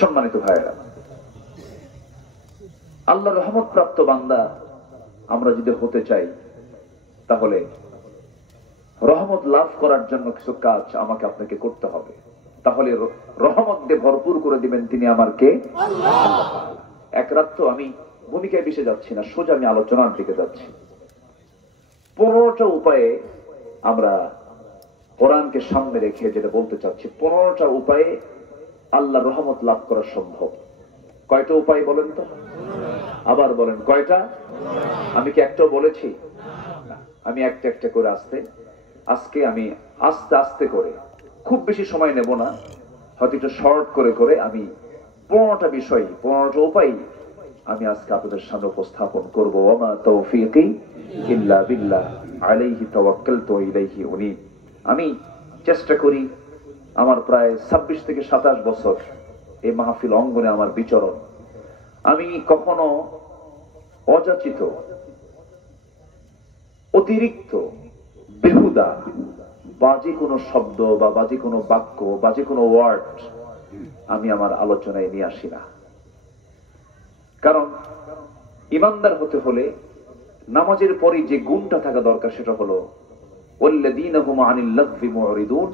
সম্মানিত ভাইয়েরা, আল্লাহর রহমত প্রাপ্ত বান্দা আমরা যদি হতে চাই, তাহলে রহমত লাভ করার জন্য কিছু কাজ আমাকে আপনাকে করতে হবে। তাহলে রহমত দিয়ে ভরপুর করে দিবেন তিনি আমার কে? আল্লাহ। এক রাত তো আমি ভূমিকায় বেশি যাচ্ছি না, সোজা আমি আলোচনার দিকে যাচ্ছি। 15টা উপায়ে আমরা কোরআনকে সামনে রেখে যেটা বলতে চাচ্ছি, 15টা উপায়ে আল্লাহর রহমত লাভ করা সম্ভব। কয়টা উপায় বলেন তো? আবার বলেন, কয়টা? আমি কি একটাও বলেছি? আমি একটা একটা করে আজকে আমি আস্তে আস্তে করে, খুব বেশি সময় নেব না, হয়তো একটু শর্ট করে করে আমি 15টা বিষয়, 15টা উপায় আমি আজকে আপনাদের সামনে উপস্থাপন করবো। ওয়া তৌফিকি ইল্লা বিল্লাহ আলাইহি তাওয়াক্কালতু ওয়া ইলাইহি উনীব। আমি চেষ্টা করি, আমার প্রায় 26 থেকে 27 বছর এই মাহফিল অঙ্গনে আমার বিচরণ, আমি কখনো অযাচিত, অতিরিক্ত, বেহুদা, বাজে কোনো শব্দ বা বাজে কোনো বাক্য, বাজে কোনো ওয়ার্ড আমি আমার আলোচনায় নিয়ে আসি না। কারণ ইমানদার হতে হলে নামাজের পরে যে গুণটা থাকা দরকার সেটা হলো ওয়াল্লাযীনা হুম আনিল লাগবি মুরিদুন,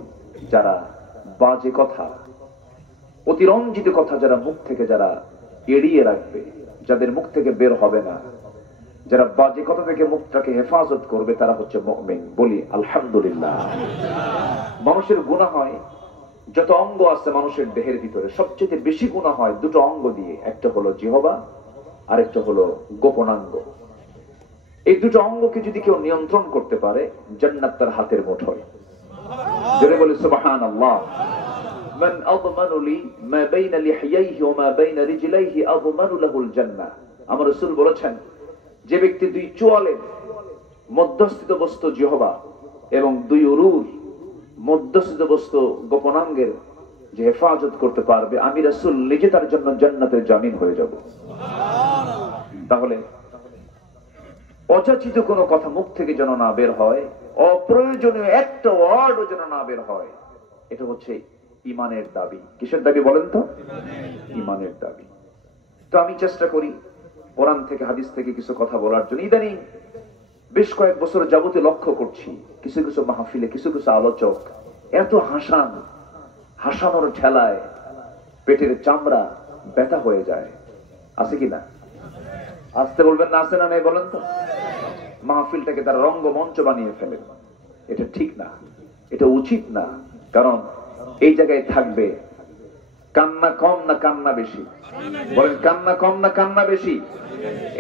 যারা বাজে কথা, অতিরঞ্জিত কথা যারা মুখ থেকে যারা এড়িয়ে রাখবে, যাদের মুখ থেকে বের হবে না, যারা বাজে কথা থেকে মুখটাকে হেফাজত করবে, তারা হচ্ছে মুমিন। বলি আলহামদুলিল্লাহ। মানুষের গুনাহ হয়, যত অঙ্গ আছে মানুষের দেহের ভিতরে সবচেয়ে বেশি গুনাহ হয় দুটো অঙ্গ দিয়ে, একটা হলো জিহ্বা আর একটা হলো গোপনাঙ্গ। এই দুটো অঙ্গকে যদি কেউ নিয়ন্ত্রণ করতে পারে, জান্নাত তার হাতের মুঠোয়। জোরে বলি সুবহানাল্লাহ। মান আযমানু লি মা বাইনা লিহইয়াইহি ওয়া মা বাইনা রিজলাইহি আযমানু লাহুল জান্নাহ। আমার রাসূল বলেছেন, যে ব্যক্তি দুই চোয়ালের মধ্যস্থিত বস্তু জিহ্বা এবং দুই উরুর মধ্যস্থিত বস্তু গোপনাঙ্গের যে হেফাজত করতে পারবে, আমি রাসূল নিজে তার জন্য জান্নাতের জামিন হয়ে যাব। তাহলে অযাচিত কোনো কথা মুখ থেকে যেন না বের হয়, অপ্রয়োজনীয় একটা ওয়ার্ডও যেন না বের হয়। এটা হচ্ছে ঈমানের দাবি। কিসের দাবি বলেন তো? ঈমানের দাবি। তো আমি চেষ্টা করি কোরআন থেকে হাদিস থেকে কিছু কথা বলার জন্য। ইদানিং বেশ কয়েক বছর যাবতে লক্ষ্য করছি, কিছু কিছু মাহফিলে কিছু কিছু আলোচক এত হাসানোর ঠেলায় পেটের চামড়া ব্যথা হয়ে যায়। আছে কি না? আসতে বলবেন না, আছে না নাই বলেন তো? মাহফিলটাকে তারা রঙ্গমঞ্চ বানিয়ে ফেলে। এটা ঠিক না, এটা উচিত না। কারণ এই জায়গায় থাকবে কান্না কম না কান্না বেশি? বলেন, কান্না কম না কান্না বেশি?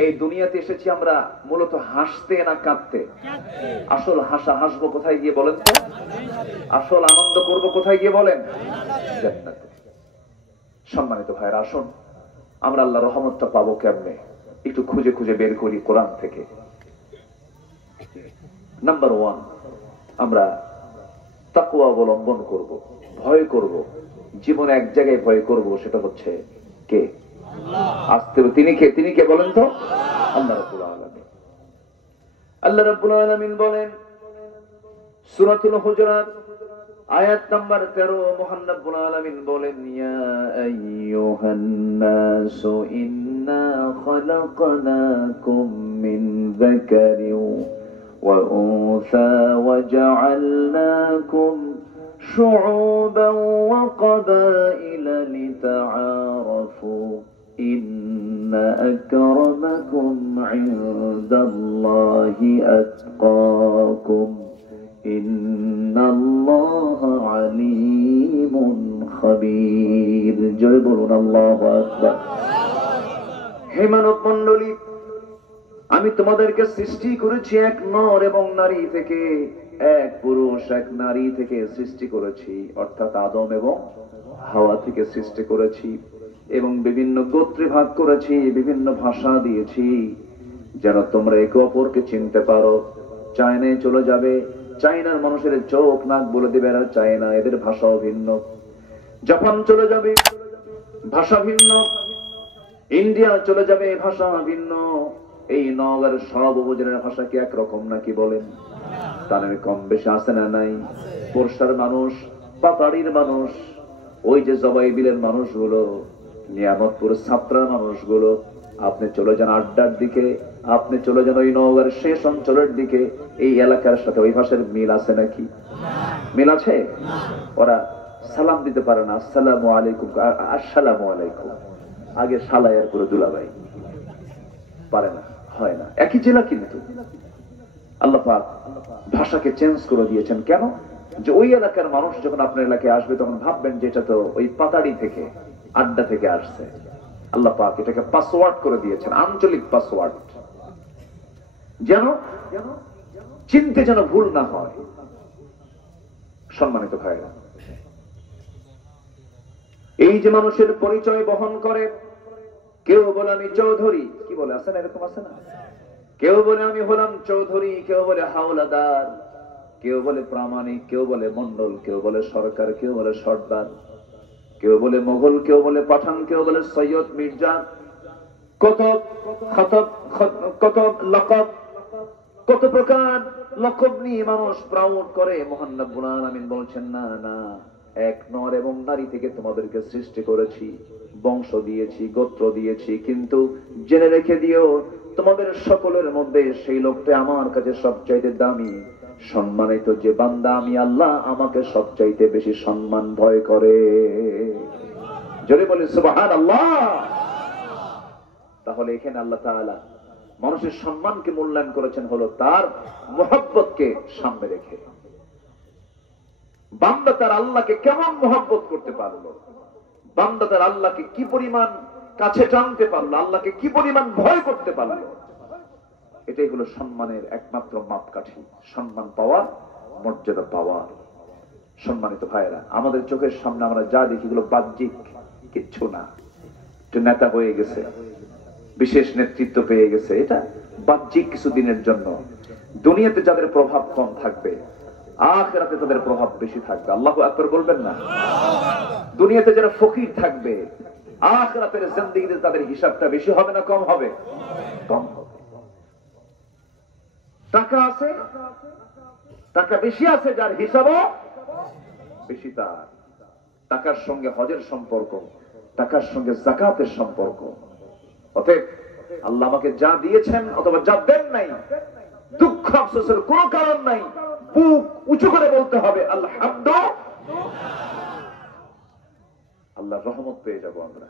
এই দুনিয়াতে এসেছি আমরা মূলত হাসতে না কাঁদতে? আসল হাসবো কোথায় গিয়ে বলেন তো? আসল আনন্দ করব কোথায় গিয়ে বলেন? জান্নাতে। সম্মানিত ভাইরা, আসুন আমরা আল্লাহর রহমতটা পাবো কেমনে একটু খুঁজে খুঁজে বের করি কোরআন থেকে। নাম্বার 1, আমরা তাকওয়া অবলম্বন করব, ভয় করব। জীবনে এক জায়গায় ভয় করব, সেটা হচ্ছে কে? আস্তে তিনি কে বলেন তো? আল্লাহ রাব্বুল আলামিন। আল্লাহ রাব্বুল আলামিন বলেন সূরাতুল হুজুরাত আয়াত নাম্বার 13, মহান রাব্বুল আলামিন বলেন, ইয়া আইয়ুহান নাসু ইন্না খালাকনাকুম মিন যাকারিন ওয়া উনসা ওয়া জাআলনাকুম শুউবান ওয়া ক্বাবাইলা লিতাআরাফু ইন্না আকরামাকুম ইনদাল্লাহি আতকাকুম ইন্নাল্লাহা আলীমুন খাবীর। জয় বলুন আল্লাহু আকবার। হে মানব মণ্ডলী, আমি তোমাদেরকে সৃষ্টি করেছি এক নর এবং নারী থেকে, এক পুরুষ এক নারী থেকে সৃষ্টি করেছি, অর্থাৎ আদম এবং হাওয়া থেকে সৃষ্টি করেছি, এবং বিভিন্ন গোত্রে ভাগ করেছি, বিভিন্ন ভাষা দিয়েছি যেন তোমরা একে অপরকে চিনতে পারো। চায়নায় চলে যাবে, চায়নার মানুষের চোখ নাক বলে দেবে এরা চায়না, এদের ভাষাও ভিন্ন। জাপান চলে যাবে, ভাষা ভিন্ন। ইন্ডিয়া চলে যাবে, ভাষা ভিন্ন। এই নগর সব উপজেলার ভাষা কি একরকম নাকি বলেন? তাদের কম বেশি আছে না নাই? বর্ষার মানুষ, পাতাড়ির মানুষ, ওই যে জবাই বিলের মানুষগুলো, নিয়ামতপুর ছাত্রা মানুষগুলো, আপনি চলে যান আড্ডার দিকে, আপনি চলে যান ওই নওগাঁর শেষ অঞ্চলের দিকে, এই এলাকার সাথে ওই ভাষার মিল আছে নাকি? মিল আছে? ওরা সালাম দিতে পারে না, আসসালামু আলাইকুম, আসসালামু আলাইকুম, আগে সালায়ার করে দুলাভাই, পারে না, হয় না। একই জেলা কিন্তু আল্লাহ পাক ভাষাকে চেঞ্জ করে দিয়েছেন। কেন? যে ওই এলাকার মানুষ যখন আপনার এলাকায় আসবে তখন ভাববেন যে এটা তো ওই পাতাড়ি থেকে, আড্ডা থেকে আসছে। আল্লাহ পাক এটাকে পাসওয়ার্ড করে দিয়েছেন, আঞ্চলিক পাসওয়ার্ড, যেন চিনতে যেন ভুল না হয়। সম্মানিত ভাইরা, এই যে মানুষের পরিচয় বহন করে, কেউ বলে আমি চৌধুরী, কি বলে, আছে না, এরকম আছে না? কেউ বলে আমি হলাম চৌধুরী, কেউ বলে হাওলাদার, কেউ বলে প্রামাণিক, কেউ বলে মন্ডল, কেউ বলে সরকার, কেউ বলে সর্দার, কেউ বলে মোগল, কেউ বলে পাঠান, কেউ বলে সৈয়দ, মির্জা, কত কত লকব, কত প্রকার লকব নিয়ে মানুষ প্রাউড করে। মহান রব্বুল আলামিন বলছেন, না না, এক নর এবং নারী থেকে তোমাদেরকে সৃষ্টি করেছি, বংশ দিয়েছি, গোত্র দিয়েছি, কিন্তু জেনে রেখে দিও তোমাদের সকলের মধ্যে সেই লোকটা আমার কাছে সবচাইতে দামি, সম্মানিত যে বান্দা আমি আল্লাহ আমাকে সবচাইতে বেশি সম্মান ভয় করে। জোরে বলি সুবহানাল্লাহ। তাহলে এখানে আল্লাহ তাআলা মানুষের সম্মানকে মূল্যায়ন করেছেন হলো তার মুহাব্বতকে সামনে রেখে। বান্দা তার আল্লাহকে কেমন মুহাব্বত করতে পারলো, বান্দা তার আল্লাহকে কি পরিমাণ কাছে টানতে পারলো, আল্লাহকে কি পরিমাণ ভয় করতে পারলো, এটাই হলো সম্মানের একমাত্র মাপকাঠি, সম্মান পাওয়ার, মর্যাদা পাওয়ার। সম্মানিত ভাইয়েরা, আমাদের চোখের সামনে আমরা যা দেখি এগুলো বাহ্যিক কিচ্ছু না। একটু নেতা হয়ে গেছে, বিশেষ নেতৃত্ব পেয়ে গেছে, এটা বাহ্যিক কিছু দিনের জন্য। দুনিয়াতে যাদের প্রভাব কম থাকবে, আখিরাতে তাদের প্রভাব বেশি থাকবে। আল্লাহু আকবার বলবেন না? দুনিয়াতে যারা ফকির থাকবে, আখিরাতের জিন্দেগিতে তাদের হিসাবটা বেশি হবে না কম হবে? কম হবে। টাকা আছে, টাকা বেশি আছে, যার হিসাবও বেশি, তার টাকার সঙ্গে হজের সম্পর্ক, টাকার সঙ্গে যাকাতের সম্পর্ক। অতএব আল্লাহ আমাকে যা দিয়েছেন অথবা যা দেন নাই, দুঃখ আফসোসের কোনো কারণ নাই, বুক উঁচু করে বলতে হবে আলহামদুলিল্লাহ। আল্লাহর রহমত পেয়ে যাব আমরা।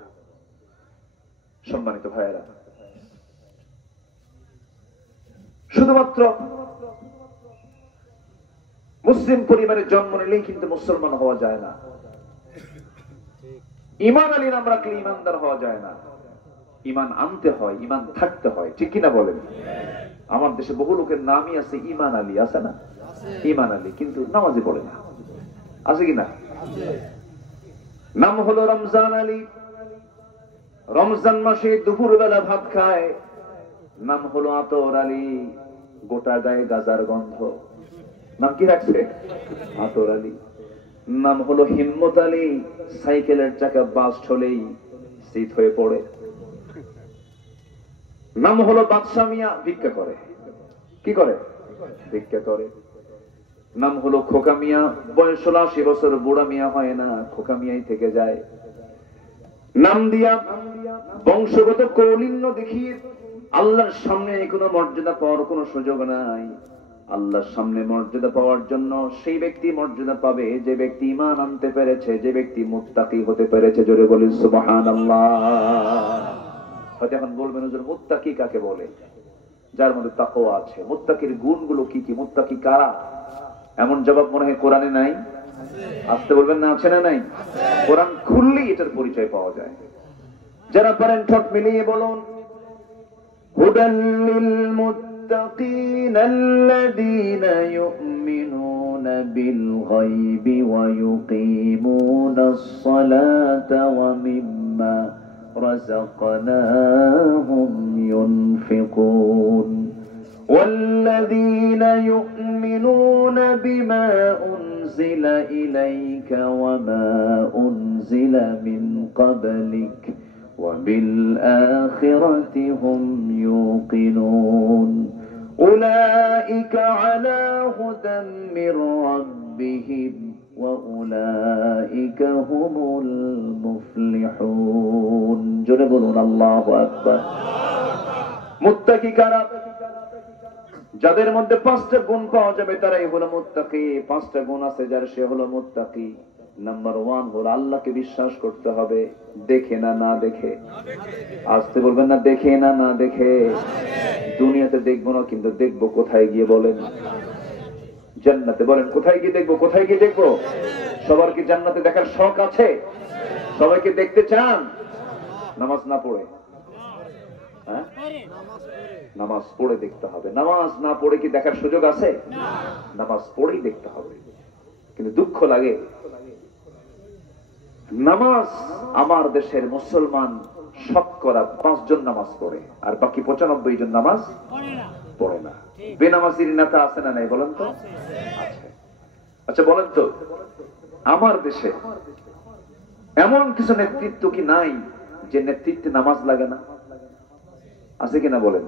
সম্মানিত ভাইয়েরা, শুধুমাত্র মুসলিম পরিবারে জন্ম নিলেই কিন্তু মুসলমান হওয়া যায় না। ঈমান আলী নাম রাখলে ঈমানদার হওয়া যায় না। ঈমান আনতে হয়, ঈমান থাকতে হয়, ঠিক কিনা বলেন? আমার দেশে বহু লোকের নামই আছে ঈমান আলী, আছে না? ঈমান আলী, কিন্তু নামাজে পড়ে না, আছে কিনা? নাম হলো রমজান আলী, রমজান মাসে দুপুর বেলা ভাত খায়। নাম হলো আতর আলী, গোটা গায়ে গাজার গন্ধ। নাম কি রাখছে? আতর আলী। নাম হলো হিম্মত আলী, সাইকেলের চাকা বাস্ট হলেই সিট হয়ে পড়ে। নাম হলো বাদশা মিয়া, ভিক্ষা করে। কি করে? ভিক্ষা করে। নাম হলো খোকা মিয়া, বয়স ৮০ বছর, বুড়া মিয়া হয় না, খোকা মিয়াই থেকে যায়। নাম দিয়া বংশগত কৌলিন্য দেখিয়ে আল্লাহর সামনে কোনো মর্যাদা পাওয়ার কোনো সুযোগ নাই। আল্লাহর সামনে মর্যাদা পাওয়ার জন্য সেই ব্যক্তি মর্যাদা পাবে যে ব্যক্তি ঈমান আনতে পেরেছে, যে ব্যক্তি মুত্তাকি হতে পেরেছে। জোরে বলি সুবহানাল্লাহ। হয়তো এখন বলবেন হুজুর মুত্তাকি কাকে বলে? যার মধ্যে তাকওয়া আছে। মুত্তাকির গুণগুলো কি কি? মুত্তাকি কারা? এমন জবাব মনে হয় কোরআনে নাই? আসতে বলবেন না, আছে না নাই? কোরআন খুললেই এটার পরিচয় পাওয়া যায়। যারা পারেন ঠোঁট মিলিয়ে বলুন, হুদাল লিল মুত্তাকিন আল্লাযীনা ইউমিনুনা বিল গায়বি ওয়া ইউকিমুনাস সালাতা ওয়া মিম্মা রাযাকনাহুম ইউনফিকুন والذين يؤمنون بما أنزل إليك وما أنزل من قبلك وبالآخرة هم يوقنون أولئك على هدى من ربهم وأولئك هم المفلحون জোরে বলুন আল্লাহু আকবার। মুত্তাকি কারা? যাদের মধ্যে 5টা গুণ পাওয়া যাবে তারাই হলো মুত্তাকি। 5টা গুণ আছে যার, সে হলো মুত্তাকি। নাম্বার 1 হলো আল্লাহকে বিশ্বাস করতে হবে, দেখে না, না দেখে। আসতে বলবেন না, দেখে না, না দেখে। দুনিয়াতে দেখবো না, কিন্তু দেখবো কোথায় গিয়ে বলেন? জান্নাতে। বলেন কোথায় গিয়ে দেখবো? কোথায় গিয়ে দেখবো? সবার কি জান্নাতে দেখার শখ আছে? সবাইকে দেখতে চান? নামাজ না পড়ে? হ্যাঁ, নামাজ পড়ে দেখতে হবে। নামাজ না পড়ে কি দেখার সুযোগ আছে? নামাজ পড়েই দেখতে হবে। কিন্তু দুঃখ লাগে, নামাজ আমার দেশের মুসলমান শতকরা 5 জন নামাজ পড়ে, আর বাকি 95 জন নামাজ পড়ে না। বেনামাজির নেতা আছে না নাই বলেন তো? আছে। আচ্ছা বলেন তো, আমার দেশে এমন কিছু নেতৃত্ব কি নাই যে নেতৃত্বে নামাজ লাগে না? আছে কিনা বলেন?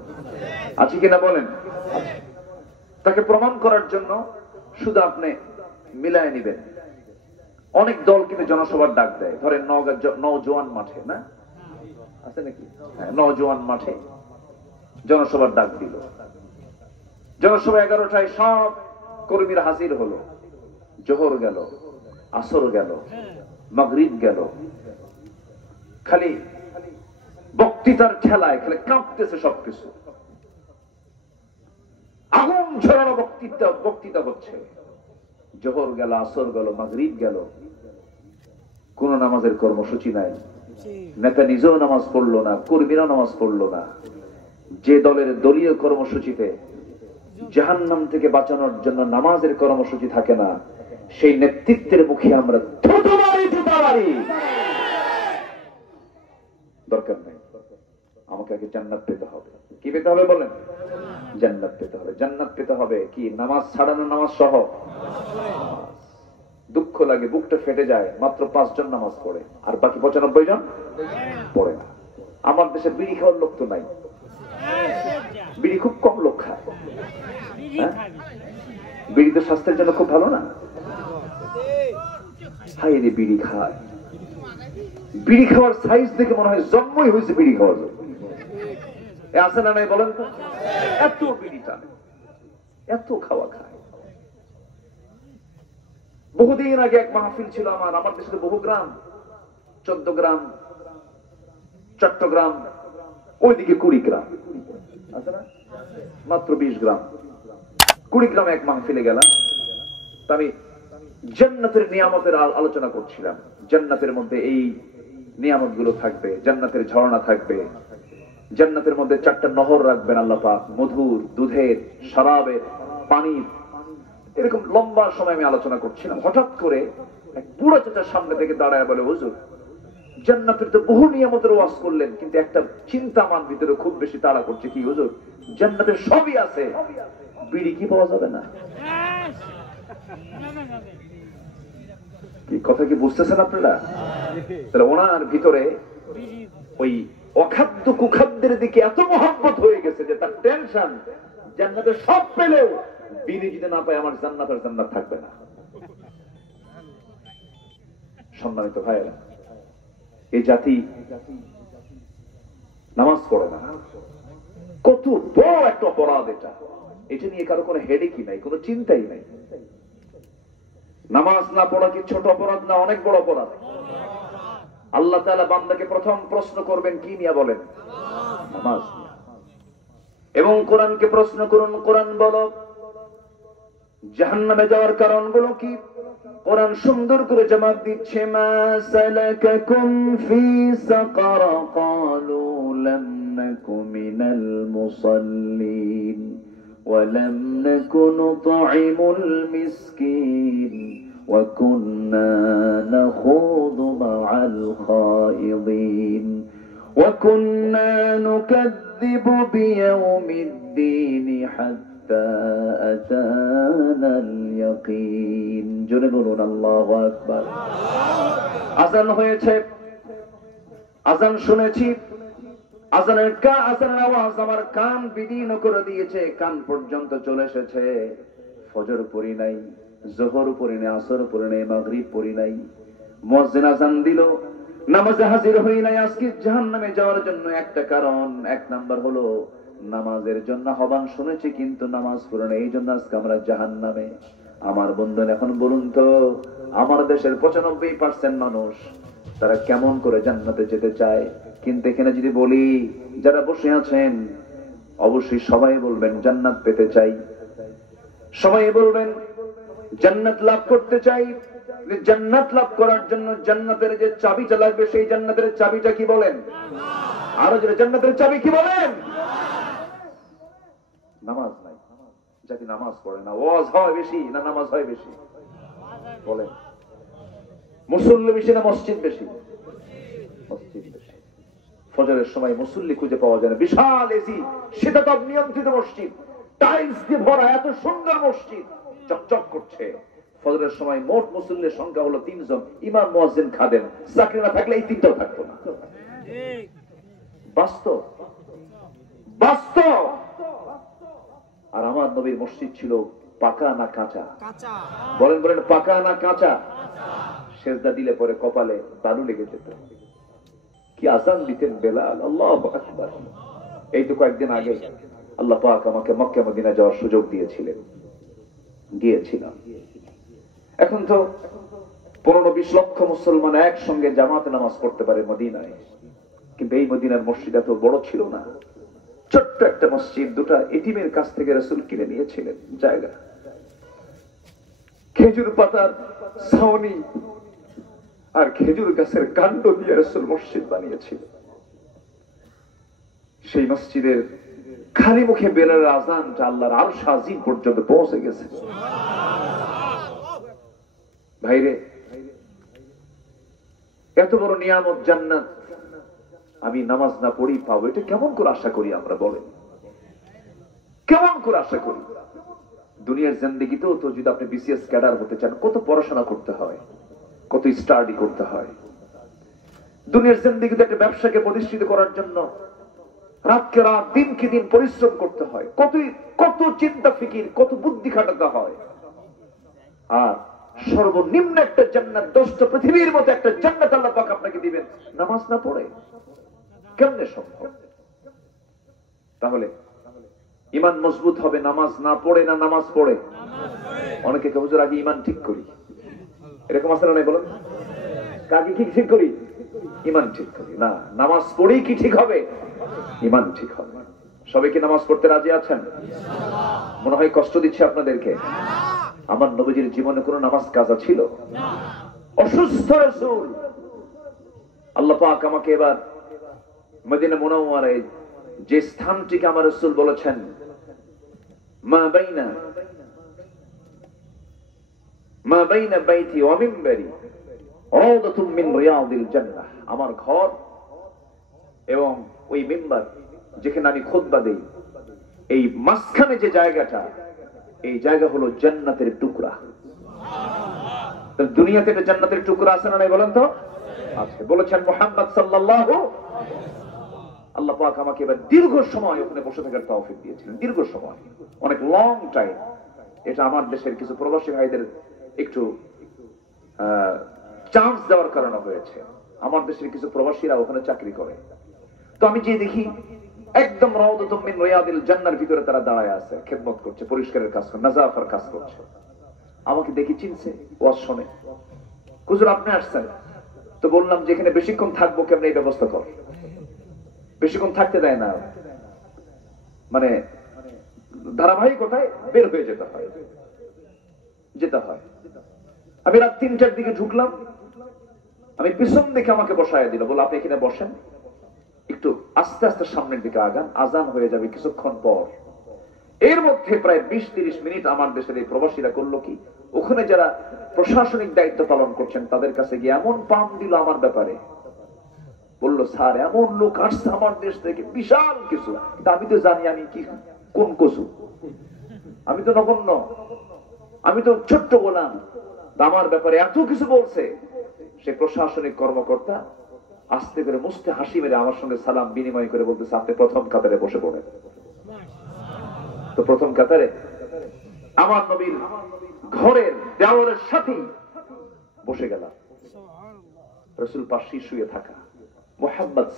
আছে কিনা বলেন? তাকে প্রমাণ করার জন্য শুধু আপনি মিলায় নিবেন। অনেক দল কিন্তু জনসভার ডাক দেয়, ধরেন নওজোয়ান মাঠে, না আছে নাকি? নওজোয়ান মাঠে জনসভার ডাক দিল। জনসভা 11টায় সব কর্মীরা হাজির হলো। জোহর গেল, আসর গেল, মাগরিব গেল, খালি বক্তৃতার ঠেলায় খালি কাঁপতেছে সবকিছু। আগুন ঝরানো বক্তৃতা হচ্ছে। জোহর গেল, আসর গেল, মাগরিব গেল, কোন নামাজের কর্মসূচি নাই। নেতা নিজেও নামাজ পড়লো না, কর্মীরাও নামাজ পড়লো না। যে দলের দলীয় কর্মসূচিতে জাহান্নাম থেকে বাঁচানোর জন্য নামাজের কর্মসূচি থাকে না, সেই নেতৃত্বের মুখে আমরা দরকার নেই। আমাকে আগে জান্নাত পেতে হবে। কি পেতে হবে বলেন? জান্নাত পেতে হবে। জান্নাত পেতে হবে কি? নামাজ ছাড়ানো, নামাজ সহ। দুঃখ লাগে, বুকটা ফেটে যায়, মাত্র 5 জন নামাজ পড়ে, আর বাকি 95 জন পড়ে না। আমার দেশে বিড়ি খাওয়ার লোক তো নাই, বিড়ি খুব কম লোক খায়। বিড়ি তো স্বাস্থ্যের জন্য খুব ভালো না? হাই রে, বিড়ি খায়। বিড়ি খাওয়ার সাইজ দেখে মনে হয় জন্মই হয়েছে বিড়ি খাওয়ার জন্য। আছে না নাই বলেন তো? এত বিড়ি টানে, এত খাওয়া খায়। বহুদিন আগে এক মাহফিল ছিল আমার দেশে বহু গ্রাম, 14 গ্রাম, চট্টগ্রাম, ওইদিকে 20 গ্রাম আছে না, মাত্র 20 গ্রাম। 20 গ্রামে এক মাহফিলে গেলাম। আমি জান্নাতের নিয়ামতের আলোচনা করছিলাম। জান্নাতের মধ্যে এই নিয়ামত গুলো থাকবে, জান্নাতের ঝর্ণা থাকবে, জান্নাতের মধ্যে 4টা নহর রাখবেন আল্লাহ পাক, মধুর, দুধের, শরাবের, পানির। এরকম লম্বা সময় আমি আলোচনা করছিলাম। হঠাৎ করে এক বুড়া চাচার সামনে থেকে দাঁড়ায় বলে, হুজুর জান্নাতের তো বহু নিয়ামতের ওয়াজ করলেন, কিন্তু একটা চিন্তা আমার ভিতরে খুব বেশি তাড়া করছে। কি হুজুর? জান্নাতের সবই আছে, বিড়ি কি পাওয়া যাবে না? কি কথা কি বুঝতেছেন আপনারা? তাহলে ওনার ভিতরে ওই অখাদ্য কুখাদ্যের দিকে এত মহব্বত হয়ে গেছে যে তার টেনশন, জান্নাতে সব পেলেও বিড়ি যদি না পায় আমার জান্নাত আর জান্নাত থাকবে না। সম্মানিত ভাইয়েরা, এই জাতি নামাজ পড়ে না, কত বড় একটা অপরাধ এটা। এটা নিয়ে কারো কোনো হেডেকই নাই, কোনো চিন্তাই নাই। নামাজ না পড়া কি ছোট অপরাধ না, অনেক বড় অপরাধ। আল্লাহ তাআলা বান্দাকে প্রথম প্রশ্ন করবেন কি নিয়ে বলেন? নামাজ নিয়ে। এবং কোরআনকে প্রশ্ন করুন, কোরআন বলো জাহান্নামে যাওয়ার কারণগুলো কি? কোরআন সুন্দর করে জবাব দিচ্ছে, মা সালাকাকুম ফি সাকার ক্বালু লাম নাকু মিনাল মুসাল্লিন ওয়া লাম নাকু নুতঈমুল মিসকিন ওয়া কুন্না নাখুযু মা'আল খায়িদিন ওয়া কুন্না নুকাযযিবু বিয়াউমিদ্দিন হাত্তা আতানাল ইয়াকিন। জোরে বলুন আল্লাহু আকবার। আযান হয়েছে, আযান শুনেছি, আযানের আওয়াজ আমার কান বিদীর্ণ করে দিয়েছে, কান পর্যন্ত চলে এসেছে। ফজর পড়ি নাই, যোহর পড়ি নাই, আসর পড়ি নাই, মাগরিব পড়ি নাই। মুয়াজ্জিন আযান দিল, নামাজে হাজির হই নাই আজকে জাহান্নামে যাওয়ার জন্য একটা কারণ, এক নাম্বার হলো নামাজের জন্য আহ্বান শুনেছি কিন্তু নামাজ পড়ে না, এই জন্য আজকে আমরা জাহান্নামে। আমার বন্ধুরা এখন বলুন তো, আমার দেশের 95% মানুষ তারা কেমন করে জান্নাতে যেতে চায়? কিন্তু এখানে যদি বলি, যারা বসে আছেন অবশ্যই সবাই বলবেন জান্নাত পেতে চাই, সবাই বলবেন জান্নাত লাভ করতে চাই। জান্নাত লাভ করার জন্য জান্নাতের যে চাবিটা লাগবে, সেই জান্নাতের চাবিটা কি বলেন? আরো যারা জান্নাতের চাবি কি বলেন? নামাজ নাই। যাকে নামাজ পড়ে না, ওয়াজ হয় বেশি না নামাজ হয় বেশি? বলেন, মুসল্লি বেশি না মসজিদ বেশি? মসজিদ বেশি। ফজরের সময় মুসল্লি খুঁজে পাওয়া যায় না। বিশাল এসি শীতাতপ নিয়ন্ত্রিত মসজিদ, টাইলস দিয়ে ভরা, এত সুন্দর মসজিদ, চকচক করছে। ফজরের সময় মোট মুসল্লির সংখ্যা হলো 3 জন, ইমাম, মুয়াজ্জিন, খাদেম। চাকরি না থাকলে এই তিনটাও থাকতো না। বাস্তব বাস্তব। আর আমার নবীর মসজিদ ছিল পাকা না কাঁচা? বলেন বলেন, পাকা না কাঁচা? সেজদা দিলে পরে কপালে বালু লেগে যেত। কি আযান দিতেন বেলাল, আল্লাহু আকবার। এই তো কয়েকদিন আগে আল্লাহ পাক আমাকে মক্কা মদিনা যাওয়ার সুযোগ দিয়েছিলেন, গিয়েছিলাম। এখন তো 15-20 লক্ষ মুসলমান একসঙ্গে জামাতে নামাজ পড়তে পারে মদিনায়, কিন্তু এই মদিনার মসজিদ এত বড় ছিল না। ছোট্ট একটা মসজিদ, 2টা এতিমের কাছ থেকে রাসূল কিনে নিয়েছিলেন জায়গা। খেজুর পাতার ছাউনি আর খেজুর গাছের কাণ্ড দিয়ে রাসূল মসজিদ বানিয়েছিলেন। সেই মসজিদের খালি মুখে বেলালের আযানটা আল্লাহর আরশ আজিম পর্যন্ত পৌঁছে গেছে। ভাইরে, এত বড় নিয়ামত জান্নাত আমি নামাজ না পড়ি পাবো, এটা কেমন করে আশা করি আমরা? বলেন, কেমন করে আশা করি? দুনিয়ার জিন্দেগিতেও তো যদি আপনি বিসিএস ক্যাডার হতে চান, কত পড়াশোনা করতে হয়, কত স্টাডি করতে হয়। দুনিয়ার জিন্দেগিতে একটা ব্যবসাকে প্রতিষ্ঠিত করার জন্য রাতকে রাত, দিনকে দিন পরিশ্রম করতে হয়, কত চিন্তা ফিকির, কত বুদ্ধি খাটাতে হয়। আর সর্বনিম্ন একটা জান্নাত, 10টা পৃথিবীর মতো একটা জান্নাত আল্লাহ পাক আপনাকে দিবেন নামাজ না পড়ে? কেমনে সম্ভব? তাহলে ঈমান মজবুত হবে নামাজ না পড়ে না নামাজ পড়ে? অনেকে কে হুজুর আগে ঈমান ঠিক করি, এরকম আছে না নাই? বলেন, কাকে কি ঠিক করি? ঈমান ঠিক করি না, নামাজ পড়েই কি ঠিক হবে? ঈমান ঠিক হবে। সবাই কি নামাজ পড়তে রাজি আছেন? মনে হয় কষ্ট দিচ্ছে আপনাদেরকে। আমার নবীজির জীবনে কোনো নামাজ কাজা ছিল? অসুস্থ রাসূল, আল্লাহ পাক আমাকে এবার মদিনা মুনাওয়ারায় যে স্থানটিকে আমার রাসূল বলেছেন, মা বাইনা বাইতি ওয়া মিম্বারি রাউদাতুম মিন রিয়াদিল জান্নাহ, আমার ঘর এবং ওই মিম্বার যেখানে আমি খুতবা দেই, এই মাঝখানে যে জায়গাটা, এই জায়গা হলো জান্নাতের টুকরা। দুনিয়াতে একটা জান্নাতের টুকরা আছে না নাই? বলেন তো। আছে। বলেছেন মুহাম্মদ সাল্লাল্লাহু, আল্লাহ পাক আমাকে এবার দীর্ঘ সময় ওখানে বসে থাকার তৌফিক দিয়েছিলেন। দীর্ঘ সময়, অনেক লং টাইম। এটা আমার দেশের কিছু প্রবাসী ভাইদের একটু চান্স দেওয়ার কারণে হয়েছে। আমার দেশের কিছু প্রবাসীরা ওখানে চাকরি করে। তো আমি যে দেখি একদম রাউদাতুম মিন রিয়াদিল জান্নাহর ভিতরে তারা দাঁড়ায় আছে, খেদমত করছে, পরিষ্কারের কাজ করছে, নাজাফার কাজ করছে। আমাকে দেখি চিনছে, ওয়াজ শুনে, হুজুর আপনি আসছেন? তো বললাম যে এখানে বেশিক্ষণ থাকবো কেমন, এই ব্যবস্থা কর। বেশিক্ষণ থাকতে দেয় না, মানে ধারাবাহিকতায় বের হয়ে যেতে হয়। আমি রাত 3টার দিকে ঢুকলাম, আমি পিছন দিকে আমাকে বসায় দিল, বলে আপনি এখানে বসেন, একটু আস্তে আস্তে সামনের দিকে আগান, আজান হয়ে যাবে কিছুক্ষণ পর। এর মধ্যে প্রায় 20-30 মিনিট আমার দেশের এই প্রবাসীরা করলো কি, ওখানে যারা প্রশাসনিক দায়িত্ব পালন করছেন তাদের কাছে গিয়ে এমন পাম দিল আমার ব্যাপারে, বললো স্যার এমন লোক আসছে আমার দেশ থেকে, বিশাল কিছু। কিন্তু আমি তো জানি আমি কি, কোন কচু, আমি তো নগণ্য, আমি তো ছোট্ট গোলাম। আমার ব্যাপারে এত কিছু বলছে। সে প্রশাসনিক কর্মকর্তা আস্তে করে মুস্তে হাসি মেরে আমার সঙ্গে সালাম বিনিময় করে বলতেছে, আপনি প্রথম কাতারে বসে পড়েন। তো প্রথম কাতারে আমার নবীর ঘরের দেওয়ালের সাথেই বসে গেলাম। রাসূল পাশে শুয়ে থাকা, মুহাম্মদ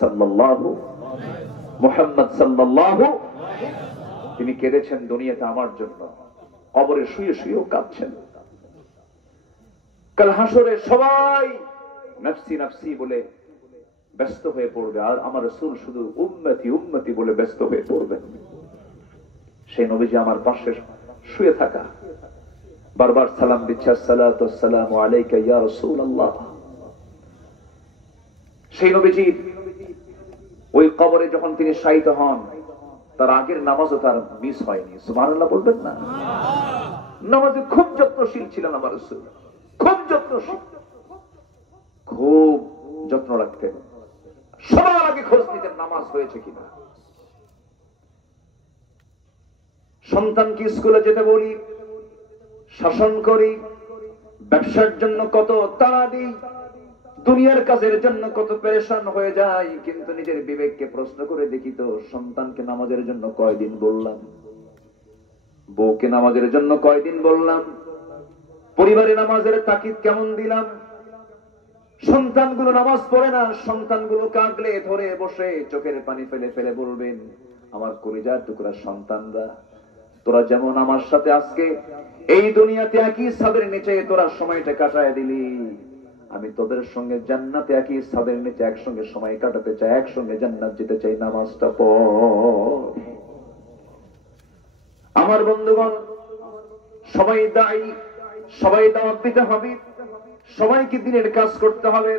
সাল্লাল্লাহু তিনি কেঁদেছেন দুনিয়াতে আমার জন্য, কবরে শুয়ে শুয়েও কাঁদছেন। কাল হাসরে সবাই নফসি নফসি বলে ব্যস্ত হয়ে পড়বে, আর আমার রাসূল শুধু উম্মতি উম্মতি বলে ব্যস্ত হয়ে পড়বেন। সেই নবীজি আমার পাশে শুয়ে থাকা, বারবার সালাম দিচ্ছে, আসসালাতু ওয়াসসালামু আলাইকা ইয়া রাসূলুল্লাহ। সেই নবীজি ওই কবরে যখন তিনি শায়িত হন, তার আগের নামাজও তার মিস হয়নি। সুবহানাল্লাহ বলবেন না? নামাজে খুব যত্নশীল ছিলেন আমার রাসূল, খুব যত্নশীল, খুব যত্ন রাখতেন। সবার আগে খোঁজ নিতেন নামাজ হয়েছে কিনা। সন্তানকে স্কুলে যেতে বলি, শাসন করি, ব্যবসার জন্য কত তাড়া দিই, দুনিয়ার কাজের জন্য কত পেরেশান হয়ে যায়, কিন্তু নিজের বিবেককে প্রশ্ন করে দেখি তো, সন্তানকে নামাজের জন্য কয়দিন বললাম, বউকে নামাজের জন্য কয়দিন বললাম, পরিবারে নামাজের তাকিদ কেমন দিলাম। সন্তানগুলো নামাজ পড়ে না, সন্তানগুলো কাঁদলে ধরে বসে চোখের পানি ফেলে ফেলে বলবেন, আমার কলিজার টুকরা সন্তানরা, তোরা যেমন আমার সাথে আজকে এই দুনিয়াতে একই ছাদের নিচে তোরা সময়টা কাটায় দিলি, আমি তোদের সঙ্গে জান্নাতে একই ছাদের নিচে একসঙ্গে সময় কাটাতে চাই, একসঙ্গে জান্নাত যেতে চাই, নামাজটা পড়। আমার বন্ধুগণ, সবাই দায়ী, সবাই দাওয়াত দিতে হবে, সবাইকে দিনের কাজ করতে হবে।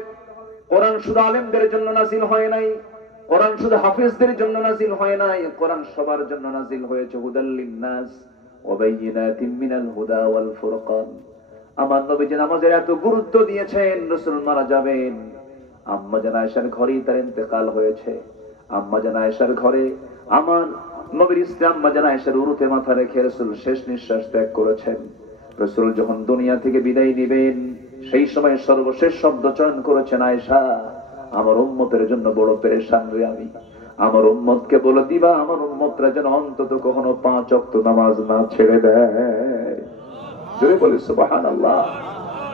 কোরআন শুধু আলেমদের জন্য নাজিল হয় নাই, কোরআন শুধু হাফেজদের জন্য নাজিল হয় নাই, কোরআন সবার জন্য নাজিল হয়েছে, হুদাল লিন্নাস ওয়া বাইয়িনাতিন মিনাল হুদা ওয়াল ফুরকান। আমার নবীজি নামাজের এত গুরুত্ব দিয়েছেন, রাসূল মারা যাবেন, আম্মা জান আয়েশার ঘরেই তার ইন্তেকাল হয়েছে। আম্মা জান আয়েশার ঘরে আমার নবীর স্ত্রী আম্মা জান আয়েশার উরুতে মাথা রেখে রাসূল শেষ নিঃশ্বাস ত্যাগ করেছেন। রাসূল যখন দুনিয়া থেকে বিদায় নেবেন, সেই সময় সর্বশেষ শব্দ চয়ন করেছেন, আয়েশা, আমার উম্মতের জন্য বড় পেরেশান রে আমি, আমার উম্মতকে বলে দিবা আমার উম্মতরা যেন অন্তত কখনো 5 ওয়াক্ত নামাজ না ছেড়ে দেয়। জোরে বলি সুবহানাল্লাহ।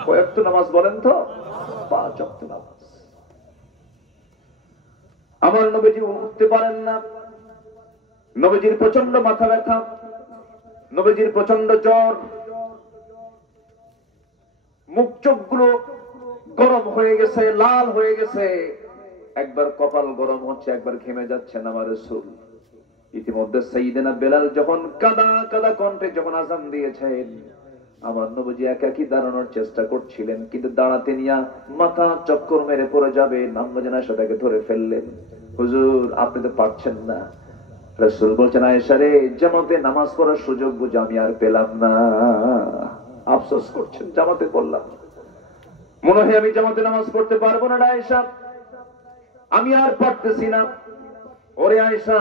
কয়েকটা নামাজ বলেন তো? 5 ওয়াক্ত নামাজ। আমার নবীজি উঠতে পারেন না, নবীজির প্রচন্ড মাথা ব্যথা, নবীজির প্রচন্ড জ্বর, মুখ চোখগুলো গরম হয়ে গেছে, লাল হয়ে গেছে, একবার কপাল গরম হচ্ছে, একবার ঘেমে যাচ্ছেন আমার রাসূল। ইতিমধ্যে সাইয়েদনা বেলাল যখন কাদা কাদা কণ্ঠে যখন আযান দিয়েছেন, আমার নবীজি একাকী দাঁড়ানোর চেষ্টা করছিলেন, কিন্তু দাঁড়াতে নিয়ে মাথা চক্কর মেরে পড়ে যাবে, আম্মা জান আয়েশা তাকে ধরে ফেললেন, হুজুর আপনি তো পারছেন না। রাসূল বলছেন, আয়েশা রে, জামাতে নামাজ পড়ার সুযোগ বুঝে আমি আর পেলাম না। আফসোস করছেন, জামাতে পড়লাম, মনে হয় আমি জামাতে নামাজ পড়তে পারবো না আয়েশা, আমি আর পারতেছি না। ওরে আয়েশা,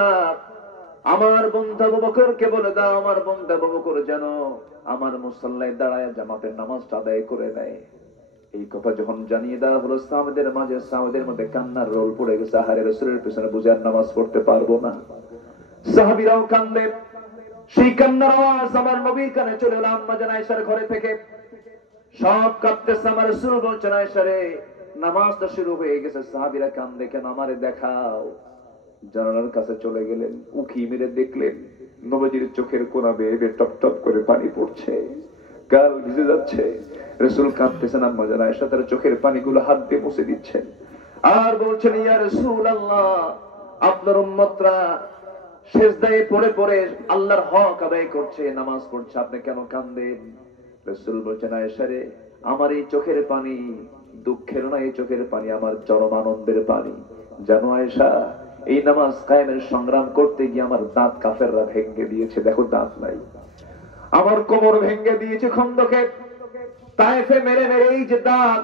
আমার বন্ধু আবু বকরকে বলে দাও, আমার বন্ধু আবু বকর যেন আমার মুসল্লায় দাঁড়ায় জামাতের নামাজটা আদায় করে নেয়। এই কথা যখন জানিয়ে দেওয়া হলো সাহাবাদের মাঝে, সাহাবাদের মধ্যে কান্নার রোল পড়ে গেছে, আহারে রাসূলের পিছনে বুঝে আর নামাজ পড়তে পারবো না। সাহাবীরাও কান্দে, সেই কান্নার আওয়াজ আমার নবীর কানে চলে এলো আম্মা জান আয়েশার ঘরে থেকে। সব কাঁদতেছে, আমার রাসূল বলছেন, আয়েশা রে, নামাজটা শুরু হয়ে গেছে, সাহাবীরা কান্দে কেন, আমারে দেখাও। জানালার কাছে চলে গেলেন, উকি মেরে দেখলেন নবীজির চোখের কোনা বেয়ে বেয়ে টপ টপ করে পানি পড়ছে, গাল ভিজে যাচ্ছে। রাসূল কাঁদতেছেন, আম্মা জান আয়েশা তার চোখের পানিগুলো হাত দিয়ে মুছে দিচ্ছেন, আর বলছেন, ইয়া রাসূলুল্লাহ, আপনার উম্মতরা সিজদায় পড়ে পড়ে আল্লাহর হক আদায় করছে, নামাজ পড়ছে, আপনি কেন কাঁদেন? রাসূল বলছেন, আয়েশা রে, আমার এই চোখের পানি দুঃখের না, এই চোখের পানি আমার চরম আনন্দের পানি। জানো আয়েশা, এই নামাজ কায়েমের সংগ্রাম করতে গিয়ে আমার দাঁত কাফেররা ভেঙে দিয়েছে, দেখো দাঁত নাই, আমার কোমর ভেঙে দিয়েছে খন্দকে, তায়েফে মেরে মেরে এই যে দাগ,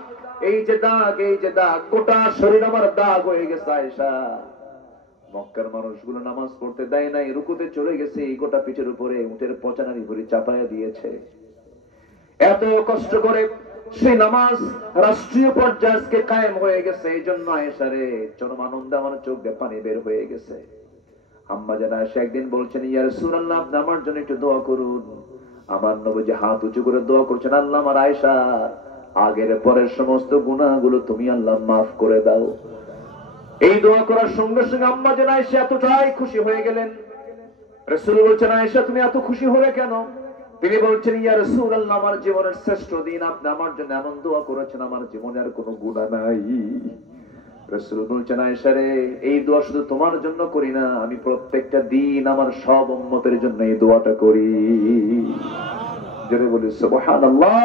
এই যে দাগ, এই যে দাগ, গোটা শরীর আমার দাগ হয়ে গেছে আয়েশা। মক্কার মানুষগুলো নামাজ পড়তে দেয় নাই, রুকুতে চলে গেছে, এই গোটা পিঠের উপরে উটের পচানারি ভরি চাপায়া দিয়েছে। এত কষ্ট করে সেই নামাজ রাষ্ট্রীয় পর্যায়ে আজকে কায়েম হয়ে গেছে, এই জন্য আয়েশা রে, চরম আনন্দে আমার চোখ দিয়ে পানি বের হয়ে গেছে। আম্মা জান আয়েশা একদিন বলছেন, ইয়া রাসূলুল্লাহ, আপনি আমার জন্য একটু দোয়া করুন। আমার নবীজি হাত উঁচু করে দোয়া করছেন, আল্লাহ আমার আয়েশা আগের পরের সমস্ত গুনাহগুলো তুমি আল্লাহ মাফ করে দাও। এই দোয়া করার সঙ্গে সঙ্গে আম্মা জান আয়েশা এতটাই খুশি হয়ে গেলেন। রাসূল বলছেন, আয়েশা তুমি এত খুশি হলে কেন? তিনি বলছেন, ইয়া রাসূলুল্লাহ, আমার জীবনের শ্রেষ্ঠ দিন, আপনি আমার জন্য এমন দোয়া করেছেন, আমার জীবনে আর কোনো গুনাহ নাই। রাসূল বলছেন, আয়েশা রে, এই দোয়া শুধু তোমার জন্য করি না, আমি প্রত্যেকটা দিন আমার সব উম্মতের জন্য এই দোয়াটা করি। জোরে বলি সুবহানাল্লাহ।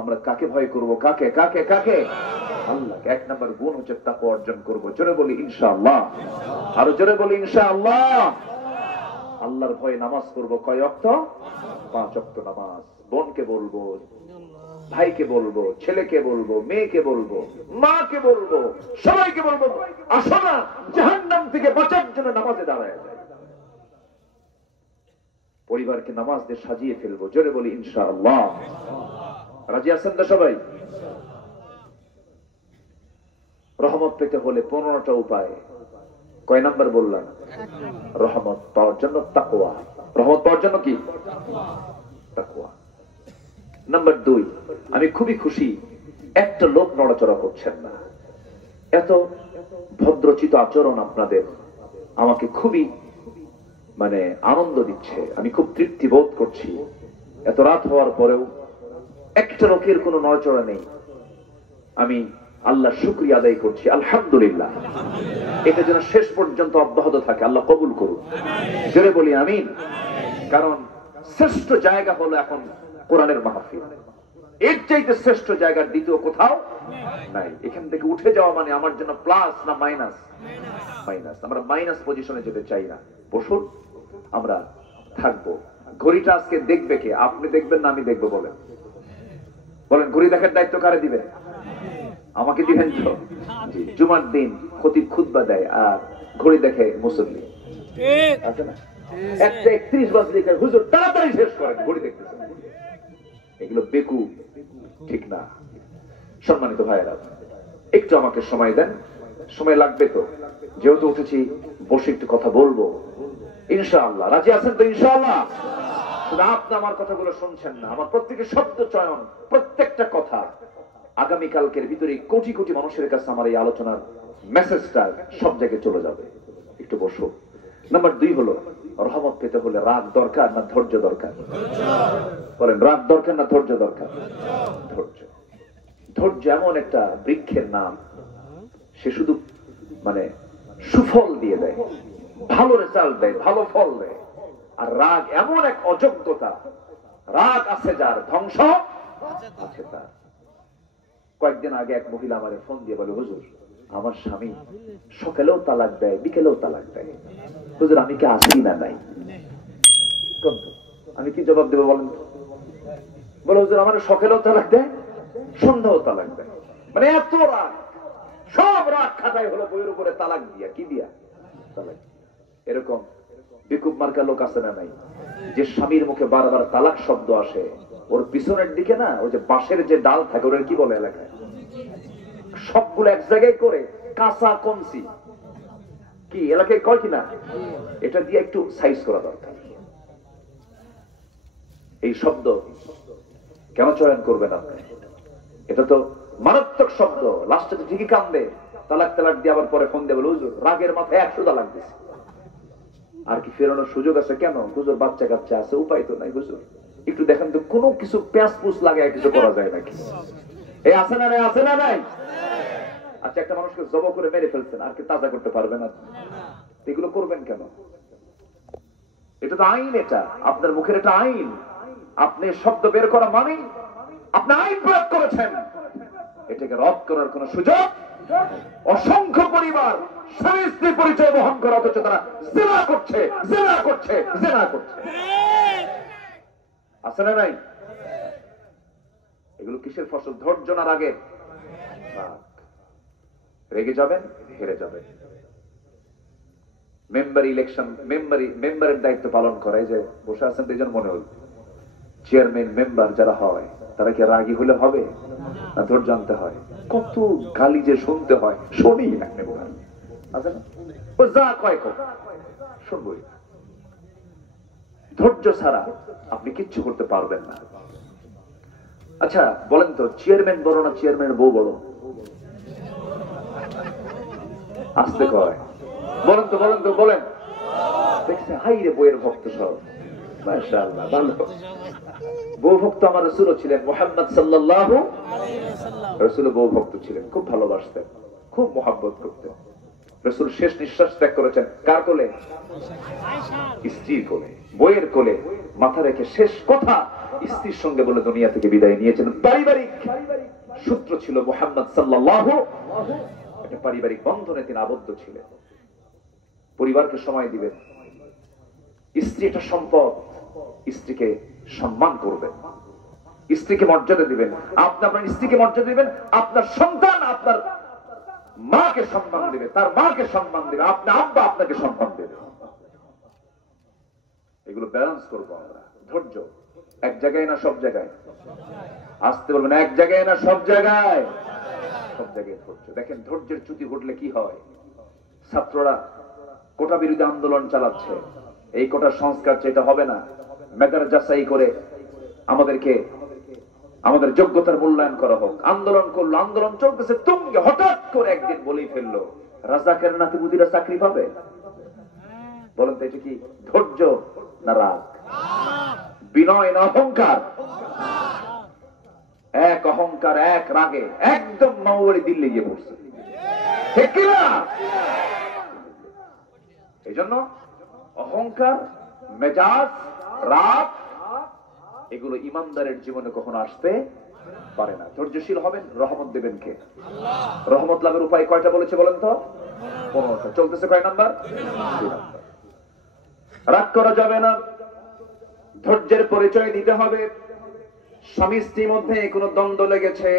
আমরা কাকে ভয় করব? কাকে কাকে কাকে? আল্লাহকে। এক নাম্বার গুণ হচ্ছে তাকওয়া অর্জন করব। জোরে বলি ইনশাআল্লাহ। আর জোরে বলি ইনশাআল্লাহ। আল্লাহর ভয়ে নামাজ পড়বো। কয় ওয়াক্ত? 5 ওয়াক্ত নামাজ। বোনকে বলবো, ভাইকে বলবো, ছেলেকে বলবো, মেয়েকে বলবো, মাকে বলবো, সবাইকে বলবো, আসো না জাহান্নাম থেকে বাঁচার জন্য নামাজে দাঁড়ায় যায়। পরিবারকে নামাজ দিয়ে সাজিয়ে ফেলবো। জোরে বলি ইনশাআল্লাহ। রাজি আছেন তো সবাই? রহমত পেতে হলে 15টা উপায়। কয় নাম্বার বললাম? রহমত পাওয়ার জন্য তাকওয়া। রহমত পাওয়ার জন্য কি? তাকওয়া। নাম্বার 2, আমি খুবই খুশি একটা লোক নড়াচড়া করছেন না। এত ভদ্রচিত আচরণ আপনাদের আমাকে খুবই আনন্দ দিচ্ছে। আমি খুব তৃপ্তি বোধ করছি। এত রাত হওয়ার পরেও একটা লোকের কোনো নড়াচড়া নেই। আমি আল্লাহ শুকরিয়া আদায় করছি, আলহামদুলিল্লাহ। এটা যেন শেষ পর্যন্ত অব্যাহত থাকে, আল্লাহ কবুল করুন। জোরে বলি আমিন। কারণ শ্রেষ্ঠ জায়গা হলো এখন কোরআনের মাহফিল। এর চাইতে শ্রেষ্ঠ জায়গার দ্বিতীয় কোথাও নাই। এখান থেকে উঠে যাওয়া মানে আমার জন্য প্লাস না মাইনাস? মাইনাস। আমরা মাইনাস পজিশনে যেতে চাই না। বসুন, আমরা থাকবো। ঘড়িটা আজকে দেখবে কে? আপনি দেখবেন না আমি দেখবো? বলেন বলেন, ঘড়ি দেখার দায়িত্ব কারে দিবেন? আমাকে দিবেন তো? জুমার দিন খতিব খুতবা দেয় আর ঘড়ি দেখে মুসল্লি, আছে না? 1:31 বাজে দেখে হুজুর তাড়াতাড়ি শেষ করেন, ঘড়ি দেখতেছেন। এগুলো বেকুব, ঠিক না। সম্মানিত ভাইয়েরা, একটু আমাকে সময় দেন। সময় লাগবে তো, যেহেতু উঠেছি বসে একটু কথা বলবো ইনশাআল্লাহ। রাজি আছেন তো ইনশাআল্লাহ? আপনি আমার কথাগুলো শুনছেন না, আমার প্রত্যেকের শব্দ চয়ন, প্রত্যেকটা কথা আগামীকালকের ভিতরে কোটি কোটি মানুষের কাছে আমার এই আলোচনার মেসেজটা সব জায়গায় চলে যাবে। একটু বসো। নাম্বার 2 হলো, রহমত পেতে হলে রাগ দরকার না ধৈর্য দরকার? বলেন, রাগ দরকার না ধৈর্য দরকার? ধৈর্য। ধৈর্য এমন একটা বৃক্ষের নাম, সে শুধু সুফল দিয়ে দেয়, ভালো রেজাল্ট দেয়, ভালো ফল দেয়। আর রাগ এমন এক অযোগ্যতা, রাগ আছে যার, ধ্বংস আছে তার। কয়েকদিন আগে এক মহিলা আমারে ফোন দিয়ে বলে, হুজুর আমার স্বামী সকালেও তালাক দেয়, বিকেলেও তালাক দেয়, হুজুর আমি কি আসি না নাই? আমি কি জবাব দেবো বলেন? বলে, হুজুর আমার সকালেও তালাক দেয়, সন্ধ্যাও তালাক দেয়। এত রাগ, সব রাগ খাটাই হলো বইয়ের উপরে তালাক দিয়া। কি দিয়া? তালাক। এরকম বেকুব মার্কা লোক আছে না নাই? যে স্বামীর মুখে বারবার তালাক শব্দ আসে, ওর পিছনের দিকে না ওই যে বাঁশের যে ডাল থাকে, ওর কি বলে এলাকায়, সবগুলো এক জায়গায় করে কাঁচা কমসি কি এলাকায় কয় কিনা, এটা দিয়ে একটু সাইজ করা দরকার। এই শব্দ কেন চয়ন করবেন আপনি? এটা তো মারাত্মক শব্দ। লাস্টে তো ঠিকই কান্দে, তালাক তালাক দিয়ে আবার পরে ফোন দেবে, হুজুর রাগের মাথায় 100 তালাক দিছে, আর কি ফেরানোর সুযোগ আছে? কেন হুজুর, বাচ্চা কাচ্চা আছে, উপায় তো নাই হুজুর, একটু দেখেন তো কোনো কিছু পেঁয়াজ পুষ লাগায় কিছু করা যায় নাকি? এই আছে না নাই? আছে না নাই? আচ্ছা, একটা মানুষকে জব করে মেরে ফেলছেন, আর কি তাজা করতে পারবেন না? এগুলো করবেন কেন? এটা তো আইন, এটা আপনার মুখের এটা আইন। আপনি শব্দ বের করা মানে আপনি আইন প্রয়োগ করেছেন, এটাকে রদ করার কোন সুযোগ। অসংখ্য পরিবার স্বামী স্ত্রী পরিচয় বহন করা, অথচ তারা জিনা করছে, জিনা করছে, জিনা করছে। আছে না নাই? এগুলো কিসের ফসল? ধৈর্য না রাগে? রেগে যাবেন, হেরে যাবেন। মেম্বার ইলেকশন, মেম্বারের দায়িত্ব পালন করে, যে বসে আছেন দুইজন মনে হল, চেয়ারম্যান মেম্বার যারা হয় তারা কি রাগী হলে হবে না? ধৈর্য আনতে হয়। কত গালি যে শুনতে হয়, শুনি যা কয় শুনবই। ধৈর্য ছাড়া আপনি কিচ্ছু করতে পারবেন না। আচ্ছা বলেন তো, চেয়ারম্যান বড় না চেয়ারম্যানের বউ বড়? আসতে কয়, বলেন তো বলেন তো বলেন। দেখছেন, হাই রে বইয়ের ভক্ত সব, মাশাআল্লাহ, ভালো। বউ ভক্ত আমার রাসূলও ছিলেন, মুহাম্মদ সাল্লাল্লাহু আলাইহি ওয়াসাল্লাম। রাসূল বউ ভক্ত ছিলেন, খুব ভালোবাসতেন, খুব মহব্বত করতেন। রাসূল শেষ নিঃশ্বাস ত্যাগ করেছেন কার কোলে? স্ত্রীর কোলে, বইয়ের কোলে মাথা রেখে শেষ কথা স্ত্রীর সঙ্গে বলে দুনিয়া থেকে বিদায় নিয়েছেন। পারিবারিক সূত্র ছিল মুহাম্মদ সাল্লাল্লাহু, একটা পারিবারিক বন্ধনে তিনি আবদ্ধ ছিলেন। পরিবারকে সময় দিবেন, স্ত্রী একটা সম্পদ, স্ত্রীকে সম্মান করবেন, স্ত্রীকে মর্যাদা দিবেন। আপনি আপনার স্ত্রীকে মর্যাদা দিবেন, আপনার সন্তান আপনার মাকে সম্মান দিবে, তার মাকে সম্মান দিবে, আপনার আব্বা আপনাকে সম্মান দেবে। এগুলো ব্যালেন্স করবো আমরা। ধৈর্য এক জায়গায় না সব জায়গায়? আসতে বলবেন, এক জায়গায় না সব জায়গায়? সব জায়গায় ধৈর্য। দেখেন, ধৈর্যের চ্যুতি ঘটলে কি হয়। ছাত্ররা কোটা বিরোধী আন্দোলন চালাচ্ছে, এই কোটার সংস্কার যেটা হবে না, মেধার যাচাই করে আমাদেরকে আমাদের যোগ্যতার মূল্যায়ন করা হোক। আন্দোলন করলো, আন্দোলন চলতেছে তুঙ্গে, হঠাৎ করে একদিন বলেই ফেললো রাজাকের নাতিপুতিরা চাকরি পাবে। বলেন তো, এটা কি ধৈর্য না রাগ? বিনয় না অহংকার? এক অহংকার, এক রাগে একদম নওয়ারি দিল্লি গিয়ে পড়ছে, ঠিক কিনা? এই জন্য অহংকার, মেজাজ, রাগ এগুলো ইমানদারের জীবনে কখনো আসতে পারে না। ধৈর্যশীল হবেন, রহমত দেবেন কে? রহমত লাভের উপায় কয়টা বলেছে বলেন তো? 15টা। চলতেছে কয় নাম্বার? 2 নাম্বার। রাগ করা যাবে না, ধৈর্যের পরিচয় দিতে হবে। স্বামী স্ত্রীর মধ্যে কোনো দ্বন্দ্ব লেগেছে,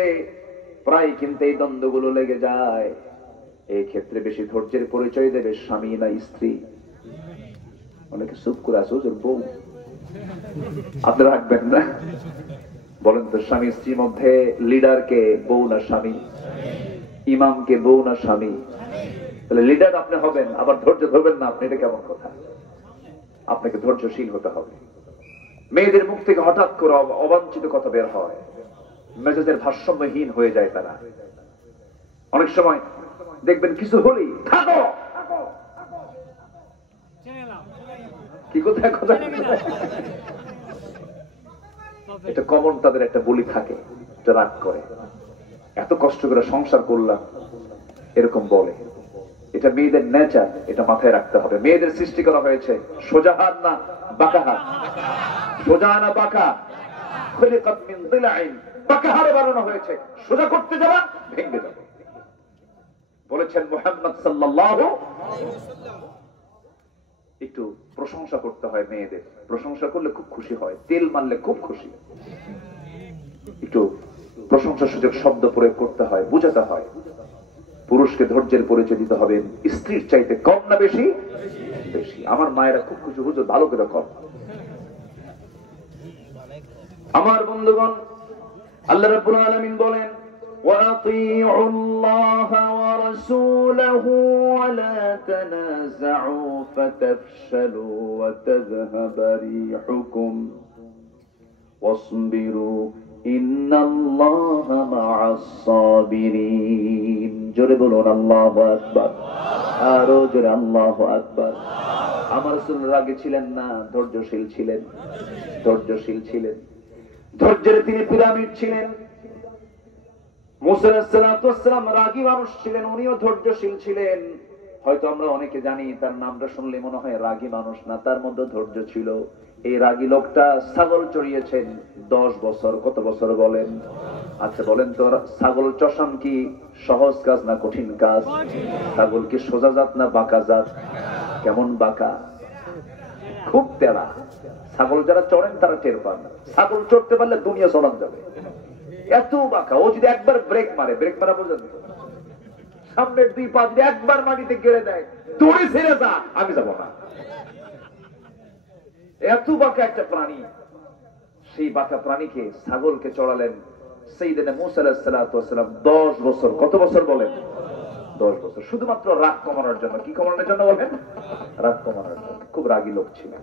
প্রায় কিন্তু এই দ্বন্দ্বগুলো লেগে যায়, এই ক্ষেত্রে বেশি ধৈর্যের পরিচয় দেবে স্বামী না স্ত্রী? অনেকে চুপ করে আছে, ওর বউ। আপনি রাখবেন না? বলেন তো, স্বামী স্ত্রীর মধ্যে লিডারকে বউ না স্বামী? ইমামকে বউ না স্বামী? তাহলে লিডার আপনি হবেন, আবার ধৈর্য ধরবেন না আপনি, এটা কেমন কথা? আপনাকে ধৈর্যশীল হতে হবে। মেয়েদের মুখ থেকে হঠাৎ করে অবাঞ্ছিত কথা বের হয়, মেজাজের ভারসাম্যহীন হয়ে যায় তারা। অনেক সময় দেখবেন কিছু হলেই থাকো, কি কোথায় কথা, এটা কমন, তাদের একটা বলি থাকে, এটা রাগ করে, এত কষ্ট করে সংসার করলাম, এরকম বলে। এটা মেয়েদের নেচার, এটা মাথায় রাখতে হবে। মেয়েদের সৃষ্টি করা হয়েছে সোজা হাত না বাঁকা হাত? সোজা না বাঁকা? খুলিকাত মিন দিলাইন, বাঁকা হারে বানানো হয়েছে, সোজা করতে যাবা ভেঙে যাবে। বলেছেন মুহাম্মদ সাল্লাল্লাহু আলাইহি ওয়াসাল্লাম। একটু প্রশংসা করতে হয় মেয়েদের, প্রশংসা করলে খুব খুশি হয়, তেল মারলে খুব খুশি। একটু প্রশংসা সূচক শব্দ প্রয়োগ করতে হয়, বোঝাতে হয়। পুরুষকে ধৈর্যের পরিচয় দিতে হবে, স্ত্রীর চাইতে কম না বেশি? বেশি। আমার মায়েরা খুব খুশি, হুজুর ভালো করে কম। আমার বন্ধুগণ, আল্লাহ রাব্বুল আলামিন বলেন, وَأَطِيعُوا اللَّهَ وَرَسُولَهُ وَلَا تَنَازَعُوا فَتَفْشَلُوا وَتَذْهَبَ رِيحُكُمْ وَاصْبِرُوا إِنَّ اللَّهَ مَعَ الصَّابِرِينَ। জোরে বলুন আল্লাহু আকবার, আরো জোরে আল্লাহু আকবার। আমার রাসূল রাগী ছিলেন না, ধৈর্যশীল ছিলেন, ধৈর্যশীল ছিলেন। ধৈর্যের তিনি পিরামিড ছিলেন। মুসা আলাইহিস সালাম রাগী মানুষ ছিলেন, উনিও ধৈর্যশীল ছিলেন। হয়তো আমরা অনেকে জানি, তার নামটা শুনলে মনে হয় রাগী মানুষ না, তার মধ্যে ধৈর্য ছিল। এই রাগী লোকটা ছাগল চড়িয়েছেন 10 বছর। কত বছর বলেন? আচ্ছা বলেন তো, ছাগল চষান কি সহজ কাজ না কঠিন কাজ? ছাগল কি সোজা জাত না বাঁকা জাত? কেমন বাঁকা, খুব তেড়া। ছাগল যারা চড়েন তারা টের পান না, ছাগল চড়তে পারলে দুনিয়া চলান যাবে, এত বাঁকা। ও যদি একবার ব্রেক মারে, ব্রেক মারা পর্যন্ত সামনের 2 পা যদি একবার মাটিতে গেড়ে দেয়, দড়ি ছেড়ে যা, আমি যাবো না। এত বাঁকা একটা প্রাণী। সেই বাঁকা প্রাণীকে, ছাগলকে চড়ালেন সাইয়েদনা মুসা আলাইহিস সালাম 10 বছর। কত বছর বলেন? 10 বছর। শুধুমাত্র রাগ কমানোর জন্য। কি কমানোর জন্য বলেন? রাগ কমানোর জন্য। খুব রাগী লোক ছিলেন।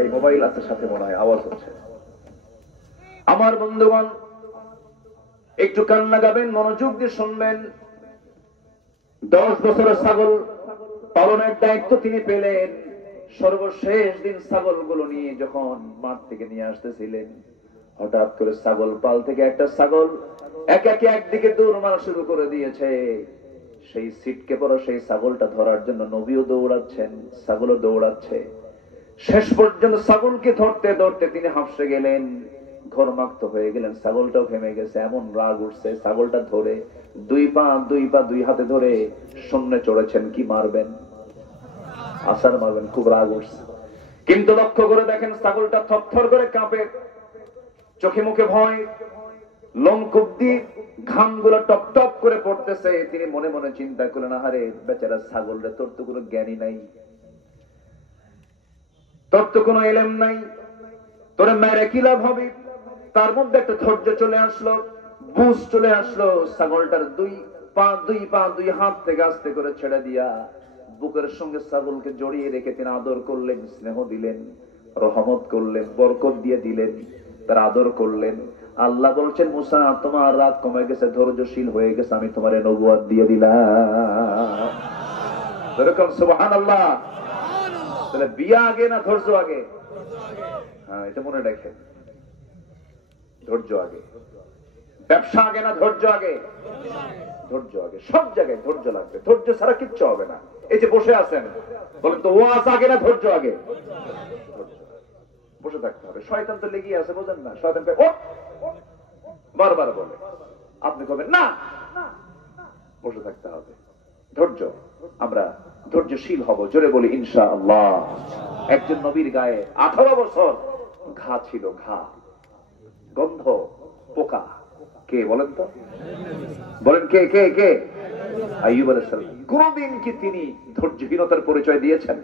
এই মোবাইল আছে সাথে, মনে হয় আওয়াজ হচ্ছে। আমার বন্ধুগণ, একটু কান লাগাবেন, মনোযোগ দিয়ে শুনবেন। 10 বছরের ছাগল পালনের দায়িত্ব তিনি পেলেন। সর্বশেষ দিন ছাগলগুলো নিয়ে যখন মাঠ থেকে নিয়ে আসতেছিলেন, হঠাৎ করে ছাগল পাল থেকে একটা ছাগল একাকি একদিকে দৌড় মারা শুরু করে দিয়েছে। সেই সিটকে পড়া সেই ছাগলটা ধরার জন্য নবীও দৌড়াচ্ছেন, ছাগলও দৌড়াচ্ছে। শেষ পর্যন্ত ছাগলকে ধরতে ধরতে তিনি হাঁপসে গেলেন, ঘরমাক্ত হয়ে গেলেন। ছাগলটাও ঘেমে গেছে, এমন রাগ উঠছে। ছাগলটা ধরে দুই হাতে ধরে শূন্যে চড়েছেন। কি মারবেন? আসার মারবেন, খুব রাগ উঠছে। কিন্তু লক্ষ্য করে দেখেন ছাগলটা থরথর করে কাঁপে, চোখে মুখে ভয়, লোমকূপ দিয়ে ঘামগুলো টপ টপ করে পড়তেছে। তিনি মনে মনে চিন্তা করলেন, আহারে বেচারা ছাগল রে, তোর তো কোনো জ্ঞানী নাই, তোর তো কোনো এলেম নাই, তোরে মেরে কি লাভ হবে? তার মধ্যে একটা ধৈর্য চলে আসলো, বুঝ চলে আসলো। ছাগলটার দুই হাত থেকে আস্তে করে ছেড়ে দিয়া বুকের সঙ্গে ছাগলকে জড়িয়ে রেখে তিনি আদর করলেন, স্নেহ দিলেন, রহমত করলেন, বরকত দিয়ে দিলেন, তার আদর করলেন। আল্লাহ বলছেন, মুসা তোমার রাগ কমে গেছে, ধৈর্যশীল হয়ে গেছে, আমি তোমার নবুয়ত দিয়ে দিলাম। এরকম সুবহানাল্লাহ। তাহলে বিয়া আগে না ধৈর্য আগে? হ্যাঁ, এটা মনে রাখেন, ধৈর্য আগে। ব্যবসা আগে না ধৈর্য আগে? ধৈর্য আগে। সব জায়গায় ধৈর্য লাগবে, ধৈর্য ছাড়া কিচ্ছু হবে না। এই যে বসে আছেন, বলেন তো ওয়াজ আগে না ধৈর্য আগে? বসে থাকতে হবে। শয়তান তো লেগে আছে, বোঝেন না? শয়তান বারবার বলে, আপনি কবেন না, বসে থাকতে হবে। ধৈর্য, আমরা ধৈর্যশীল হব। জোরে বলি ইনশাআল্লাহ। একজন নবীর গায়ে 18 বছর ঘা ছিল, ঘা, গন্ধ, পোকা। কে বলেন তো? বলেন কে কে কে? আইয়ুব আলাইহিস সালাম। কোনদিন কি তিনি ধৈর্যহীনতার পরিচয় দিয়েছেন?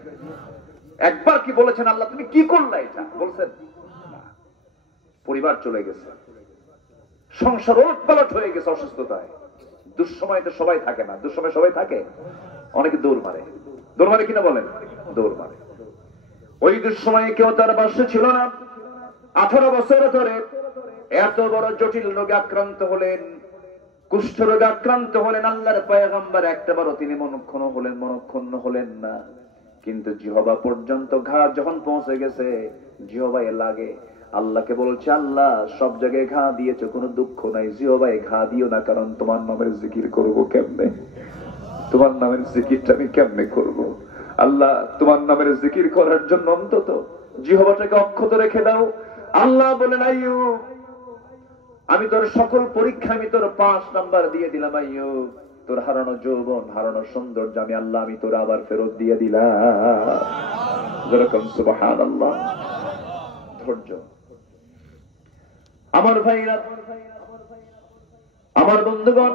একবার কি বলেছেন, আল্লাহ তুমি কি করলা? এটা বলছেন? পরিবার চলে গেছে, সংসার ওলটপালট হয়ে গেছে অসুস্থতায়। দুঃসময় তো সবাই থাকে না, দুঃসময় সবাই থাকে, অনেকে দৌড় মারে। দৌড় মারে কিনা বলেন? দৌড় মারে। ওই দুঃসময়ে কেউ তার পাশে ছিল না। 18 বছর ধরে এত বড় জটিল রোগে আক্রান্ত হলেন, কুষ্ঠ রোগে আক্রান্ত হলেন। আল্লাহর পয়গম্বর একটাবারও তিনি মনক্ষুণ্ণ হলেন না। কিন্তু জিহবা পর্যন্ত ঘা যখন পৌঁছে গেছে, জিহবায় লাগে। আল্লাহকে বলছে, আল্লাহ সব জায়গায় ঘা দিয়েছো, কোনো দুঃখ নাই, জিহবায় ঘা দিও না, কারণ তোমার নামের জিকির করবো কেমনে? তোমার নামের জিকিরটা আমি কেমনে করব? আল্লাহ তোমার নামের জিকির করার জন্য অন্তত জিহবাটাকে অক্ষত রেখে দাও। আল্লাহ বলেন, আইয়ুব আমি তোর সকল পরীক্ষা আমি তোর 5 নাম্বার দিয়ে দিলাম। আইয়ুব তোর হারানো যৌবন, হারানো সৌন্দর্য আমি আল্লাহ আমি তোর আবার ফেরত দিয়ে দিলাম। যেরকম সুবহানাল্লাহ। ধৈর্য। আমার ভাইরা, আমার বন্ধুগণ,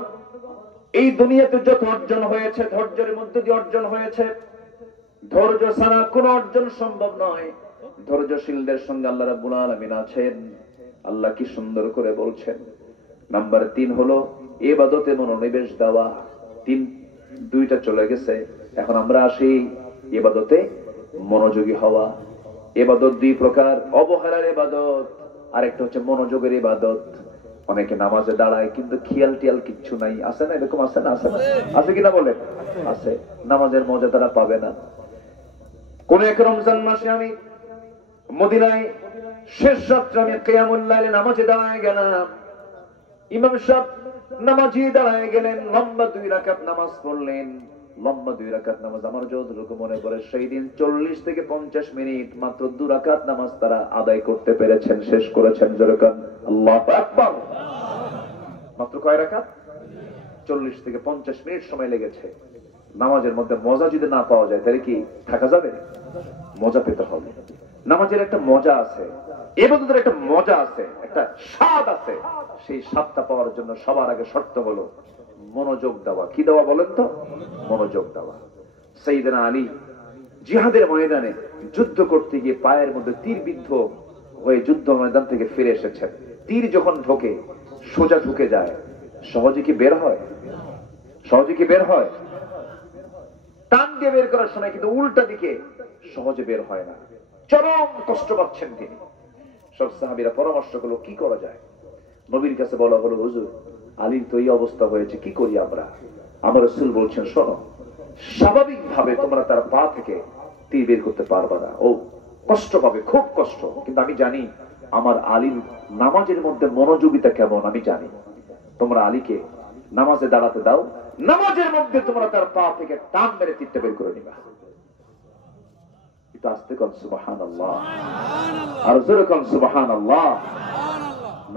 এই দুনিয়াতে যত অর্জন হয়েছে ধৈর্যের মধ্যে দিয়ে অর্জন হয়েছে। ধৈর্য ছাড়া কোনো অর্জন সম্ভব নয়। ধৈর্যশীলদের সঙ্গে আল্লাহ রাব্বুল আলামিন আছেন। আল্লাহ কি সুন্দর করে বলছেন। নাম্বার 3 হলো ইবাদতে মনোনিবেশ দেওয়া। 2টা চলে গেছে, এখন আমরা আসি ইবাদতে মনোযোগী হওয়া। ইবাদত 2 প্রকার, অবহেলার ইবাদত, আরেকটা হচ্ছে মনোযোগের ইবাদত। অনেকে নামাজে দাঁড়ায় কিন্তু খেয়াল টিয়াল কিচ্ছু নাই, আছে না? এরকম আছে না? আছে না? আছে কিনা বলেন? আছে। নামাজের মজা তারা পাবে না। কোন এক রমজান মাসে আমি মদিনায় শেষ রাত্রে আমি কিয়ামুল লাইলে নামাজে দাঁড়ায় গেলাম। ইমাম সাহেব নামাজি দাঁড়ায় গেলেন, লম্বা 2 রাকাত নামাজ পড়লেন। লম্বা 2 রাকাত নামাজ আমার যতটুকু মনে পড়ে সেই দিন 40 থেকে 50 মিনিট মাত্র 2 রাকাত নামাজ তারা আদায় করতে পেরেছেন, শেষ করেছেন। যেরকম আল্লাহু আকবার। মাত্র কয় রাকাত? 40 থেকে 50 মিনিট সময় লেগেছে। নামাজের মধ্যে মজা যদি না পাওয়া যায় তাহলে কি থাকা যাবে? মজা পেতে হবে। নামাজের একটা মজা আছে, ইবাদতের একটা মজা আছে, একটা স্বাদ আছে। সেই স্বাদটা পাওয়ার জন্য সবার আগে শর্ত হলো মনোযোগ দেওয়া। কি দেওয়া বলেন তো? মনোযোগ দেওয়া। সাইয়েদনা আলী জিহাদের ময়দানে যুদ্ধ করতে গিয়ে পায়ের মধ্যে তীরবিদ্ধ হয়ে যুদ্ধ ময়দান থেকে ফিরে এসেছেন। তীর যখন ঢোকে, সোজা ঢুকে যায়, সহজে কি বের হয়? সহজে কি বের হয়? টান দিয়ে বের করার সময় কিন্তু উল্টা দিকে সহজে বের হয় না। চরম কষ্ট পাচ্ছেন তিনি। সব সাহাবীরা পরামর্শ করলো কি করা যায়। নবীর কাছে বলা হলো, হুজুর আলীর তো এই অবস্থা হয়েছে, কি করি আমরা? আমার রাসূল বলছেন, শোনো, স্বাভাবিকভাবে তোমরা তার পা থেকে তীর বের করতে পারবে না, ও কষ্ট পাবে, খুব কষ্ট, কিন্তু আমি জানি আমার আলীর নামাজের মধ্যে মনোযোগিতা কেমন আমি জানি। তোমরা আলীকে নামাজে দাঁড়াতে দাও, নামাজের মধ্যে তোমরা তার পা থেকে টান মেরে তীরটা বের করে নিবা। একটু আস্তে কন সুবহানাল্লাহ, আর জোরে কন সুবহানাল্লাহ।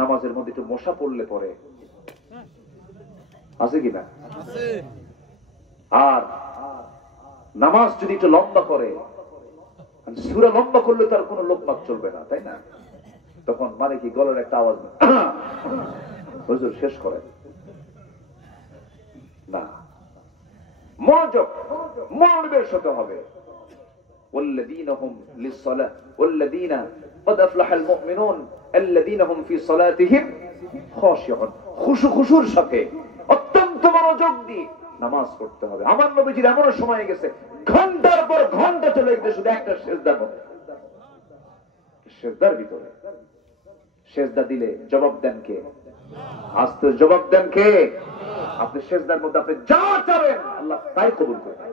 নামাজের মধ্যে একটু মশা পড়লে পরে আছে কিনা? আর নামাজ যদি একটু লম্বা করে, সূরা লম্বা করলে তার কোনো লোকমাত চলবে না, তাই না? তখন মানে কি গলার একটা আওয়াজ, হুজুর শেষ করে না, মনোযোগ, মনোনিবেশ হতে হবে। والذين هم للصلاة والذين قد أفلح المؤمنون الذين هم في صلاتهم خاشعون, খুশুর সাথে অত্যন্ত মনোযোগ দিয়ে নামাজ পড়তে হবে। আমার নবীজির এমন সময় গেছে ঘন্টার পর ঘন্টা চলে গেছে শুধু একটা সিজদার মধ্যে, সিজদার ভিতরে। সিজদা দিলে জবাব দেন কে? আস্তে জবাব দেন কে? আপনি সিজদার মধ্যে আপনি যা চাবেন আল্লাহ তাই কবুল করবেন।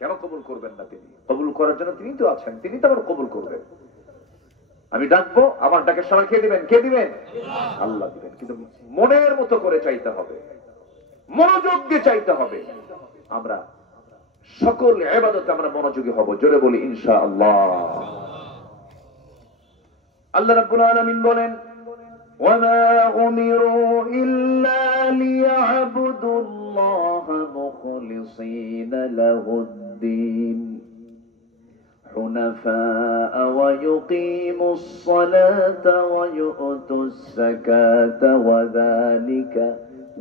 কেন কবুল করবেন না? তিনি কবুল করার জন্য তিনি তো আছেন, তিনি তো আবার কবুল করবেন। আমি ডাকবো, আমার ডাকের সময় কে দিবেন? কে দিবেন? আল্লাহ দিবেন। কিন্তু মনের মতো করে চাইতে হবে, মনোযোগ দিয়ে চাইতে হবে। আমরা সকল ইবাদতে আমরা মনোযোগী হব। জোরে বলি ইনশাআল্লাহ। আল্লাহ রাব্বুল আলামিন বলেন, وما أمروا إلا ليعبدوا الله مخلصين له الدين حنفاء ويقيموا الصلاة ويؤتوا الزكاة وذلك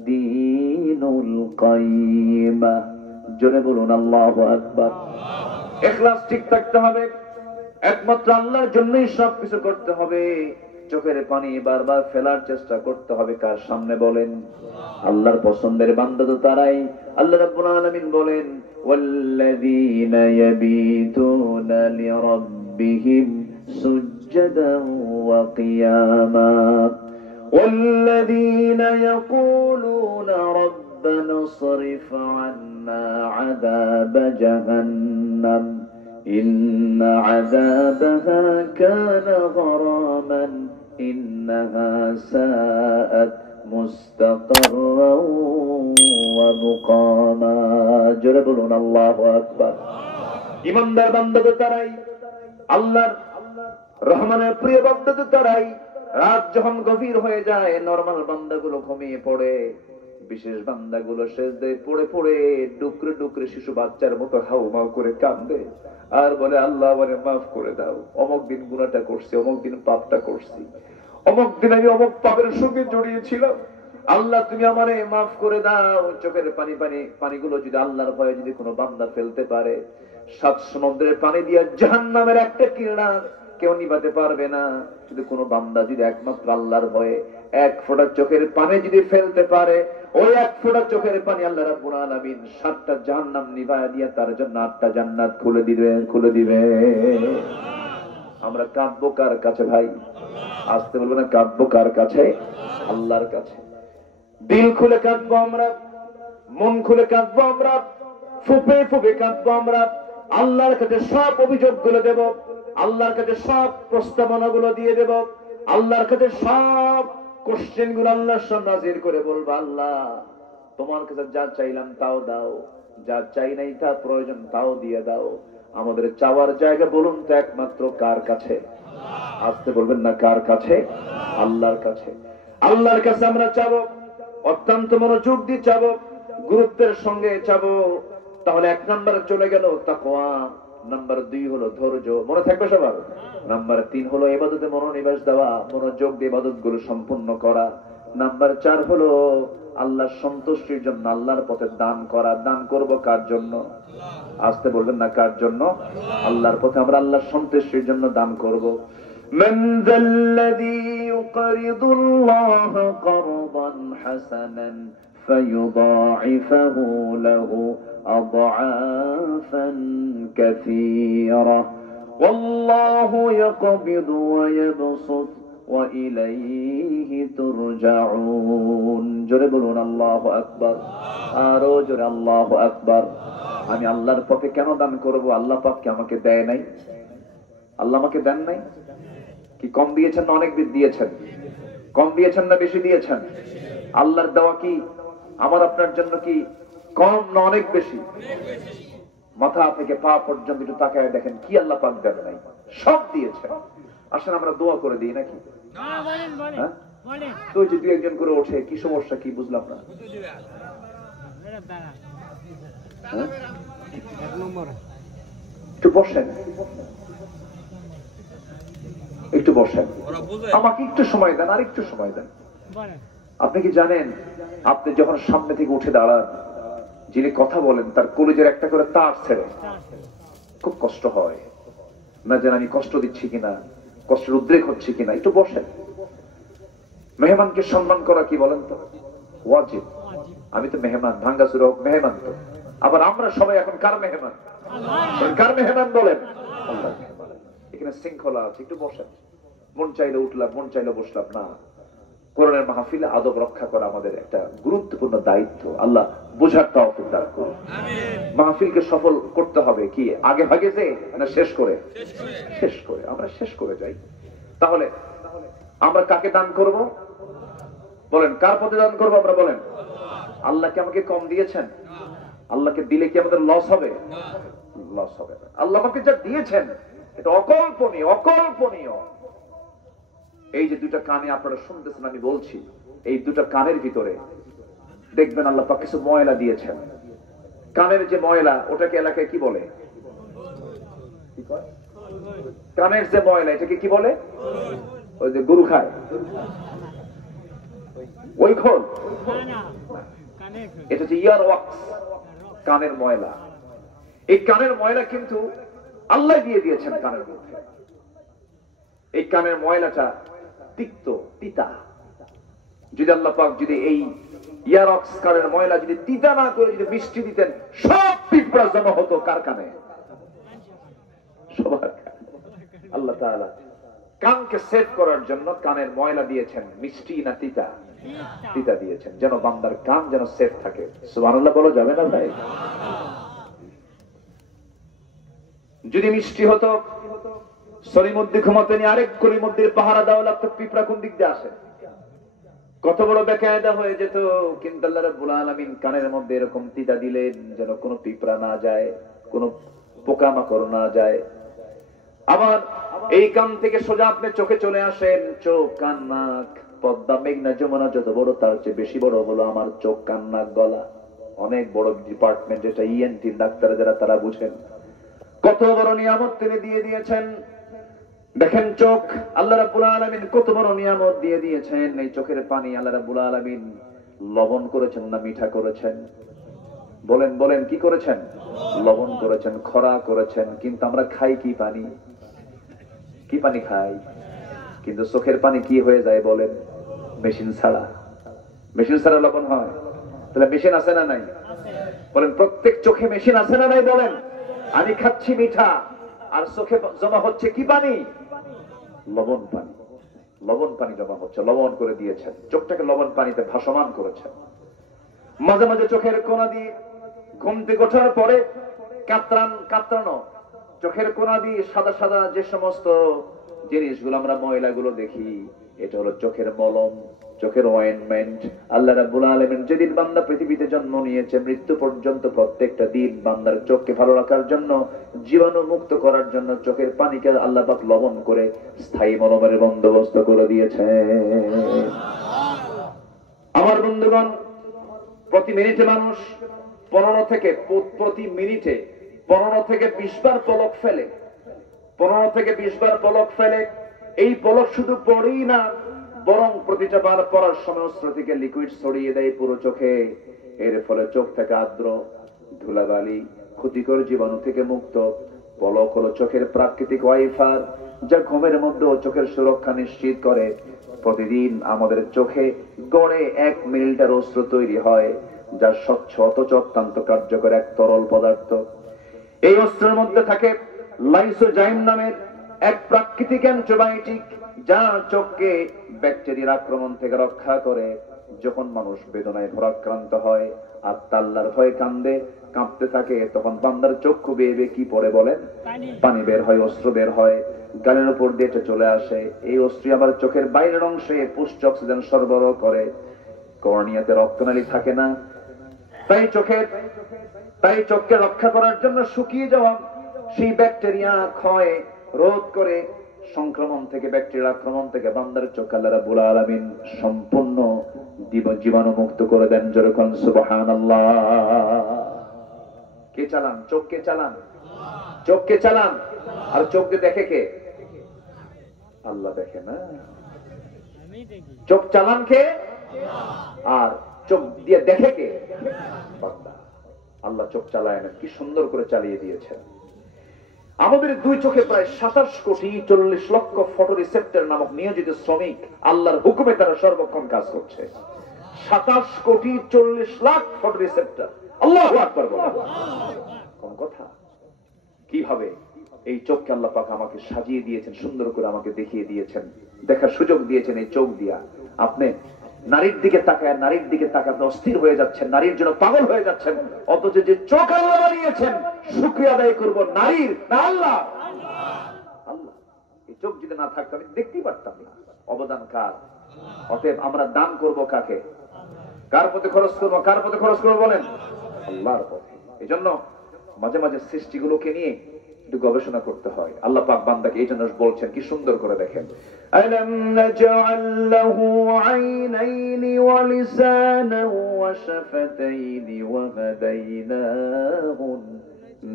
دين القيمة। জোরে বলুন আল্লাহু আকবার। ইখলাস ঠিক থাকতে হবে, একমাত্র আল্লাহর জন্যই সবকিছু করতে হবে। চোখের পানি বারবার ফেলার চেষ্টা করতে হবে কার সামনে? বলেন আল্লাহর পছন্দের বান্দা তো তারাই। আল্লাহ রাব্বুল আলামিন বলেন, ওয়াল্লাযীনা ইয়াবিতুনা লিরাব্বিহিম সুজদান ওয়া কিয়ামা ওয়াল্লাযীনা ইয়াকুলুনা রাব্বানা ইসরিফ আন্না আযাবা জাহান্নাম ইন্না আযাবাহা কানা গরামান إنها ساءت مستقرا ومقاما। জোরে বলুন আল্লাহু আকবার। ইমানদার বান্দা তো তারাই, আল্লাহর রহমানের প্রিয় বান্দা তো তারাই। রাত যখন গভীর হয়ে যায় নরমাল বান্দাগুলো ঘুমিয়ে পড়ে, বিশেষ বান্দাগুলো সিজদায় পড়ে পড়ে ডুকরে ডুকরে শিশু বাচ্চার মতো হাউমাউ করে কাঁদে আর বলে, আল্লাহ আমারে মাফ করে দাও, অমুক দিন গুনাহটা করছি, অমুক দিন পাপটা করছি, অমুক দিন আমি অমুক পাপের সঙ্গে জড়িয়েছিলাম, আল্লাহ তুমি আমারে মাফ করে দাও। চোখের পানিগুলো যদি আল্লাহর ভয়ে যদি কোনো বান্দা ফেলতে পারে, 7 সমুদ্রের পানি দিয়ে জাহান্নামের একটা কিরণা কেউ নিভাতে পারবে না। কিন্তু কোন বান্দা যদি একমাত্র আল্লাহর ভয়ে 1 ফোঁটা চোখের পানি যদি ফেলতে পারে, ওই 1 ফোঁটা চোখের পানি আল্লাহ রাব্বুল আলামিন 7টা জাহান্নাম নিভায়া দিয়ে তার জন্য 8টা জান্নাত খুলে দিবে। আমরা কাঁদবো কার কাছে ভাই? আসতে বলবো না, কাঁদবো কার কাছে? আল্লাহর কাছে। দিল খুলে কাঁদবো আমরা, মন খুলে কাঁদবো আমরা, ফুপে ফুপে কাঁদবো আমরা। আল্লাহর কাছে সব অভিযোগগুলো দেব, আল্লাহর কাছে সব প্রস্তাবনাগুলো দিয়ে দেব, আল্লাহর কাছে সব কোশ্চেন গুলো আল্লাহর সামনে হাজির করে বলবো, আল্লাহ তোমার কাছে যা চাইলাম তাও দাও, যা চাই নাই তা প্রয়োজন তাও দিয়ে দাও। আমাদের চাওয়ার জায়গা বলুন তো একমাত্র কার কাছে? আসতে বলবেন না, কার কাছে? আল্লাহর কাছে। আল্লাহর কাছে আমরা চাবো, অত্যন্ত মনোযোগ দিয়ে চাবো, গুরুত্বের সঙ্গে চাবো। তাহলে 1 নম্বরে চলে গেল তাকওয়া, নাম্বার 2 হলো ধৈর্য, মনে থাকবে সবার। নাম্বার 3 হলো ইবাদতে মনোনিবেশ দেওয়া, মনোযোগ দিয়ে ইবাদতগুলো সম্পূর্ণ করা। নাম্বার 4 হলো আল্লাহর সন্তুষ্টির জন্য আল্লাহর পথে দান করা। দান করব কার জন্য? আসতে বলবেন না, কার জন্য? আল্লাহর পথে আমরা আল্লাহর সন্তুষ্টির জন্য দান করব। মান যাল্লাযী ইউকরিদুল্লাহ করদান হাসানান ফায়ুদাঈফাহু লাহু আদআফান কাসীরা والله يقبض ويبسط وإليه ترجعون জোরে বলুন আল্লাহু আকবার, আরো জোরে আল্লাহু আকবার। আমি আল্লাহর পথে কেন দান করব? আল্লাহ পাক কি আমাকে দেয় নাই? আল্লাহ আমাকে দেন নাই? কি কম দিয়েছেন না অনেক দিয়েছেন? কম দিয়েছেন না বেশি দিয়েছেন? আল্লাহর দেওয়া কি আমার আপনার জন্য কি কম না অনেক বেশি? মাথা থেকে পা পর্যন্ত একটু তাকায় দেখেন কি আল্লাহ পাক দেন নাই, সব দিয়েছে। আসলে আমরা দোয়া করে দিই নাকি? তো যে দুই একজন করে ওঠে, কি সমস্যা কি বুঝলাম না? একটু বসেন, একটু বসেন, আমাকে একটু সময় দেন, আর একটু সময় দেন। আপনি কি জানেন, আপনি যখন সামনে থেকে উঠে দাঁড়ান, যিনি কথা বলেন তার কলেজের একটা করে তার ছেড়ে খুব কষ্ট হয় না, যেন আমি কষ্ট দিচ্ছি কিনা, কষ্টের উদ্রেক হচ্ছে কিনা। একটু বসেন। মেহমানকে সম্মান করা কি বলেন তো ওয়াজিব। আমি তো মেহমান, ভাঙ্গাচুরা হোক মেহমান তো। আবার আমরা সবাই এখন কার মেহমান? কার মেহমান বলেন? আল্লাহর মেহমান। এখানে শৃঙ্খলা আছে, একটু বসেন। মন চাইলে উঠলাম, মন চাইলে বসলাম না। কোরআনের মাহফিলে আদব রক্ষা করা আমাদের একটা গুরুত্বপূর্ণ দায়িত্ব। আল্লাহ বোঝার তৌফিক দান করুন। মাহফিলকে সফল করতে হবে কি আগে ভাগে যে না শেষ করে? শেষ করে। আমরা শেষ করে যাই। তাহলে আমরা কাকে দান করব বলেন? কার পথে দান করব আমরা বলেন? আল্লাহকে আমাকে কম দিয়েছেন? আল্লাহকে দিলে কি আমাদের লস হবে? লস হবে না। আল্লাহ আমাকে যা দিয়েছেন এটা অকল্পনীয়, অকল্পনীয়। এই যে দুটা কানে আপনারা শুনতেছেন, আমি বলছি, এই দুটা কানের ভিতরে দেখবেন আল্লাহ পাক কিছু ময়লা দিয়েছেন। কানের যে ময়লা, ওটাকে এলাকায় কি বলে? কানের যে ময়লা, এটাকে কি বলে? ওই যে গরু খায় ওই খোল, এটা হচ্ছে ইয়ার ওয়াক্স, কানের ময়লা। এই কানের ময়লা কিন্তু আল্লাহ দিয়ে দিয়েছেন কানের মধ্যে। এই কানের ময়লাটা তিক্ত, তিতা। যদি আল্লাহ পাক যদি এই ইয়ারক্স কানের ময়লা যদি তিতা না করে যদি মিষ্টি দিতেন, সব পিঁপড়া জমা হতো কার কানে? সবার। আল্লাহ তাআলা কানকে সেভ করার জন্য কানের ময়লা দিয়েছেন, মিষ্টি না তিতা? তিতা দিয়েছেন, যেন বান্দার কান যেন সেভ থাকে। সুবহানাল্লাহ বলা যাবে না ভাই? যদি মিষ্টি হতো, সলিমুদ্দি ঘুমাতে নিয়ে আরেক কলিমুদ্দির পাহারা দেওয়া লাগতো, পিঁপড়া কোন দিক দিয়ে আসে? কত বড় বেকায়দা হয়ে যেত। কিন্তু আল্লাহ রাব্বুল আলামিন কানের মধ্যে এরকম তিতা দিলেন যেন কোনো পিঁপড়া না যায়, কোনো পোকামাকড় না যায়। আবার এই কান থেকে সোজা আপনি চোখে চলে আসেন। চোখ, কান, নাক, পদ্মা, মেঘনা, যমুনা যত বড় তার চেয়ে বেশি বড় হলো আমার চোখ, কান, নাক, গলা। অনেক বড় ডিপার্টমেন্ট, যেটা ইএনটি ডাক্তার যারা তারা বুঝেন। কত বড় নিয়ামত তিনি দিয়ে দিয়েছেন। দেখেন চোখ, আল্লাহ রাব্বুল আলামিন কত বড় নিয়ামত দিয়ে দিয়েছেন। এই চোখের পানি আল্লাহ রাব্বুল আলামিন লবণ করেছেন না মিঠা করেছেন? বলেন বলেন, কি করেছেন? লবণ করেছেন, খরা করেছেন। কিন্তু আমরা খাই কি পানি? কি পানি খাই? কিন্তু চোখের পানি কি হয়ে যায় বলেন? মেশিন ছাড়া। মেশিন ছাড়া লবণ হয়? তাহলে মেশিন আছে না নাই? বলেন, প্রত্যেক চোখে মেশিন আছে না নাই? বলেন। আমি খাচ্ছি মিঠা, আর চোখে জমা হচ্ছে কি পানি? লবণ পানি। লবণ পানি জমা হচ্ছে, লবণ করে দিয়েছেন। চোখটাকে লবণ পানিতে ভাসমান করেছেন। মাঝে মাঝে চোখের কোনা দিয়ে ঘুম থেকে ওঠার পরে কাতরানো চোখের কোনা দিয়ে সাদা সাদা যে সমস্ত জিনিসগুলো আমরা ময়লাগুলো দেখি, এটা হলো চোখের মলম, চোখের অয়েন্টমেন্ট। আল্লাহ রাব্বুল আলামিন যেদিন বান্দা পৃথিবীতে জন্ম নিয়েছে, মৃত্যু পর্যন্ত প্রত্যেকটা দিন বান্দার চোখকে ভালো রাখার জন্য, জীবাণু মুক্ত করার জন্য চোখের পানিকে আল্লাহ পাক লবণ করে স্থায়ী মলমের বন্দোবস্ত করে দিয়েছে। আমার বন্ধুগণ, প্রতি মিনিটে মানুষ 15 থেকে 20 বার পলক ফেলে। 15 থেকে 20 বার পলক ফেলে। এই পলক শুধু পড়েই না, বরং প্রতিটা বার পড়ার সময় অস্ত্র থেকে লিকুইড ছড়িয়ে দেয় পুরো চোখে। এর ফলে চোখ থেকে আর্দ্র ধুলাবালি, ক্ষতিকর জীবাণু থেকে মুক্ত। পলক হলো চোখের প্রাকৃতিক ওয়াইফাই, যা ঘুমের মধ্যেও চোখের সুরক্ষা নিশ্চিত করে। প্রতিদিন আমাদের চোখে গড়ে 1 মিলিলিটার অস্ত্র তৈরি হয়, যা স্বচ্ছ অথচ অত্যন্ত কার্যকর এক তরল পদার্থ। এই অস্ত্রের মধ্যে থাকে লাইসোজাইম নামের এক প্রাকৃতিক অ্যান্টিবায়োটিক, যা চোখকে ব্যাকটেরিয়ার আক্রমণ থেকে রক্ষা করে। যখন মানুষ বেদনায় ভারাক্রান্ত হয় আর আল্লাহর ভয়ে কান্দে, কাঁপতে থাকে, তখন বান্দার চক্ষু বেয়ে বেয়ে কি পড়ে বলেন? পানি বের হয়, অস্ত্র বের হয়, গালের উপর দিয়ে এটা চলে আসে। এই অস্ত্র আবার চোখের বাইরের অংশে পুষ্ট অক্সিজেন সরবরাহ করে। কর্নিয়াতে রক্তনালী থাকে না, তাই চোখকে রক্ষা করার জন্য শুকিয়ে যাওয়া সেই ব্যাকটেরিয়া ক্ষয় রোধ করে সংক্রমণ থেকে, ব্যাকটেরিয়ার আক্রমণ থেকে বান্দার চোখ আল্লাহ রাব্বুল আলামিন সম্পূর্ণ জীবাণু মুক্ত করে দেন। যেরকম সুবহানাল্লাহ। কে চালান? চোখকে চালান, চোখকে চালান। আর চোখ দিয়ে দেখে কে? আল্লাহ দেখে না? চোখ চালান কে? আর চোখ দিয়ে দেখে কে? বান্দা। আল্লাহ চোখ চালায় না, কি সুন্দর করে চালিয়ে দিয়েছেন। আমাদের দুই চোখে প্রায় 27 কোটি 40 লক্ষ ফটো রিসেপ্টর নামক নিয়োজিত শ্রমিক আল্লাহর হুকুমে তারা সর্বক্ষণ কাজ করছে। 27 কোটি 40 লাখ ফটো রিসেপ্টর। আল্লাহু আকবার বলেন। কোন কথা? কিভাবে এই চোখকে আল্লাহ পাক আমাকে সাজিয়ে দিয়েছেন, সুন্দর করে আমাকে দেখিয়ে দিয়েছেন, দেখার সুযোগ দিয়েছেন এই চোখ দিয়া। আপনি নারীর দিকে তাকায়, নারীর দিকে তাকায় আপনি অস্থির হয়ে যাচ্ছেন, নারীর জন্য পাগল হয়ে যাচ্ছেন। অথচ যে চোখ আল্লাহ বানিয়েছেন, শুকরিয়া আদায় করব নারীর না আল্লাহ। আল্লাহ এই চোখ যদি না থাকতো আমি দেখতেই পারতাম না। অবদান কার? অতএব আমরা দান করব কাকে? কার পথে খরচ করবো? কার পথে খরচ করবো বলেন? আল্লাহর পথে। এই জন্য মাঝে মাঝে সৃষ্টিগুলোকে নিয়ে একটু গবেষণা করতে হয়। আল্লাহ পাক বান্দাকে এই জন্য বলছেন, কি সুন্দর করে দেখেন, আলাম নাজআল লাহু আইনাইনি ওয়া লিসানান ওয়া শাফাতাইনি ওয়া হাদাইনাহু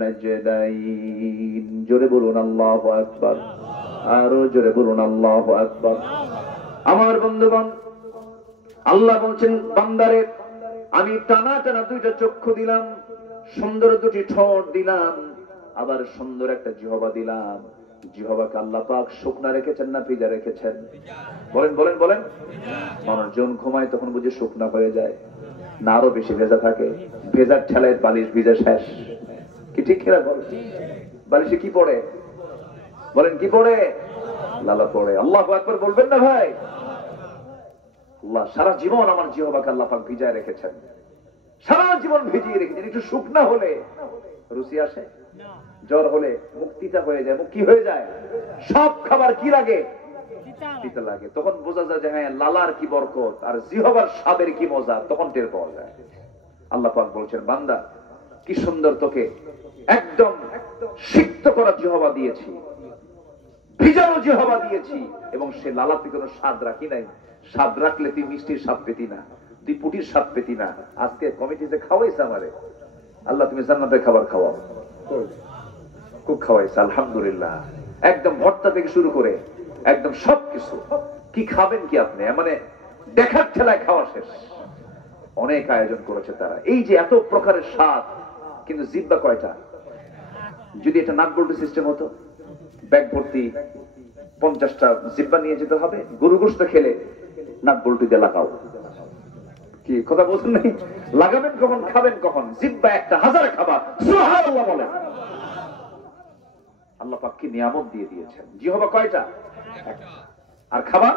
নাজদাইন। জোরে বলুন আল্লাহু আকবার, আরো জোরে বলুন আল্লাহু আকবার। আমার বন্ধুগণ, আল্লাহ বলছেন বান্দারে আমি টানা টানা দুইটা চক্ষু দিলাম, সুন্দর দুটি ঠোঁট দিলাম, আবার সুন্দর একটা জিহ্বা দিলাম। জিহ্বাকে আল্লাহ পাক শুকনা রেখেছেন না ভিজা রেখেছেন? বলেন বলেন বলেন। মানুষ যখন ঘুমায় তখন বুঝি শুকনা হয়ে যায় না আরো বেশি ভেজা থাকে? ভেজার ঠেলায় বালিশ ভিজা শেষ। কি ঠিক কিনা বল? বালিশে কি পড়ে? বলেন কি পড়ে? লালা পড়ে। আল্লাহু আকবার বলবেন না ভাই? আল্লাহ সারা জীবন আমার জিহ্বাকে আল্লাহ পাক ভিজায় রেখেছেন, সারা জীবন ভিজিয়ে রেখেছেন। একটু শুকনা হলে রুচি আসে? জ্বর হলে মুখ তিতা হয়ে যায়। মুখ কি হয়ে যায়? সব খাবার কি লাগে? তিতা লাগে। তখন বোঝা যায় যে হ্যাঁ, লালার কি বরকত আর জিহ্বার স্বাদের কি মজা, তখন টের পাওয়া যায়। আল্লাহ পাক বলছেন বান্দা কি সুন্দর তোকে একদম সিক্ত করা জিহ্বা দিয়েছি, ভিজানো জিহ্বা দিয়েছি, এবং সে লালাতে কোনো স্বাদ রাখি নাই। স্বাদ রাখলে তুই মিষ্টির স্বাদ পেতি না, তুই পুটির স্বাদ পেতি না। আজকে কমিটিতে খাওয়াইছে আমারে, আল্লাহ তুমি জান্নাতের খাবার খাওয়াও। খুব খাওয়াইছে আলহামদুলিল্লাহ। একদম ভর্তা থেকে শুরু করে একদম সবকিছু। কি খাবেন কি আপনি? মানে দেখার ঠেলায় খাওয়া শেষ। অনেক আয়োজন করেছে তারা। এই যে এত প্রকারের স্বাদ, কিন্তু জিহ্বা কয়টা? যদি এটা নাক বল্টু সিস্টেম হতো, ব্যাগ ভর্তি 50টা জিহ্বা নিয়ে যেতে হবে। গরু গোশত খেলে নাক বল্টু দিয়ে লাগাও। কি কথা বলছেন নাই? লাগাবেন কখন, খাবেন কখন? জিহ্বা একটা, হাজার খাবার। সুবহানাল্লাহ বলেন। আল্লাহ পাক কি নিয়ামত দিয়ে দিয়েছেন। জিহ্বা কয়টা? আর খাবার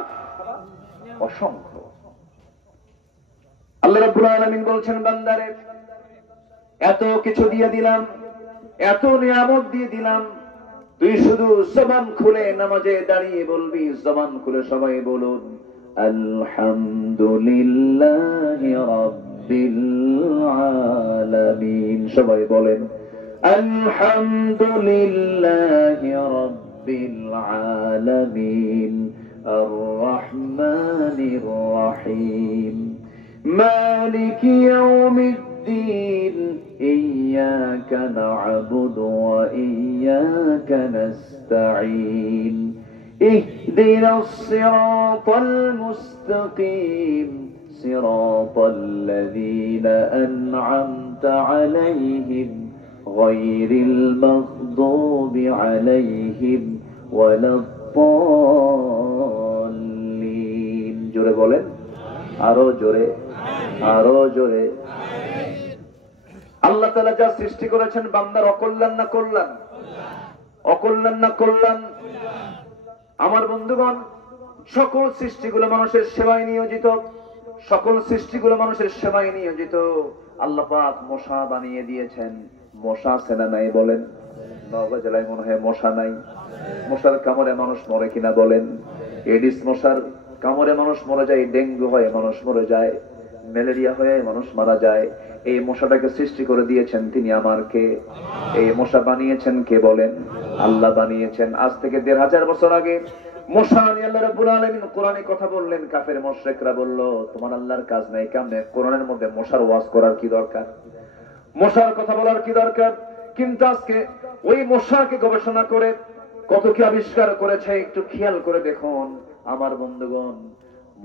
অসংখ্য। আল্লাহ রাব্বুল আলামিন বলছেন বান্দারে এত কিছু দিয়ে দিলাম, এত নিয়ামত দিয়ে দিলাম, তুই শুধু জবান খুলে নামাজে দাঁড়িয়ে বলবি। জবান খুলে সবাই বলুন আলহামদুলিল্লাহি রাব্বিল আলামিন। সবাই বলেন আলহামদুলিল্লাহি রাব্বিল আলামিন আর রহমানির রহিম মালিকি ইয়াউমিদ্দিন ইয়্যাকা না'বুদু ওয়া ইয়্যাকা নাস্তাঈন ইহদিনাস সিরাতাল মুস্তাকিম সিরাতাল লাযীনা আন'আমতা আলাইহিম গায়রিল মাগদুবি আলাইহিম ওয়ালাদ-দাল্লিন। জোরে বলেন, আরো জোরে, আরো জোরে। আল্লাহ তাআলা যা সৃষ্টি করেছেন বান্দার অকল্যাণ না কল্যাণ? অকল্যাণ না কল্যাণ? আমার বন্ধুগণ, সকল সৃষ্টিগুলো মানুষের সেবায় নিয়োজিত, সকল সৃষ্টিগুলো মানুষের সেবায় নিয়োজিত। আল্লাহ পাক মশা বানিয়ে দিয়েছেন। মশা সেনা নাই বলেন? নওগাঁ জেলায় মনে হয় মশা নাই। মশার কামড়ে মানুষ মরে কিনা বলেন? এডিস মশার কামড়ে মানুষ মরে যায়, ডেঙ্গু হয়ে মানুষ মরে যায়, ম্যালেরিয়া হয়ে মানুষ মারা যায়। এই মশাটাকে সৃষ্টি করে দিয়েছেন তিনি আমার কে? এই মশা বানিয়েছেন কে বলেন? আল্লাহ বানিয়েছেন। আজ থেকে ১৫০০ বছর আগে মশা নিয়ে আল্লাহ রাব্বুল আলামিন কোরআনে কথা বললেন। কাফের মুশরিকরা বলল, তোমার আল্লাহর কাজ নাই কেমনে? কোরআনের মধ্যে মশার ওয়াজ করার কি দরকার? মশার কথা বলার কি দরকার? কিন্তু আজকে ওই মশাকে গবেষণা করে কত কি আবিষ্কার করেছে একটু খেয়াল করে দেখুন আমার বন্ধুগণ।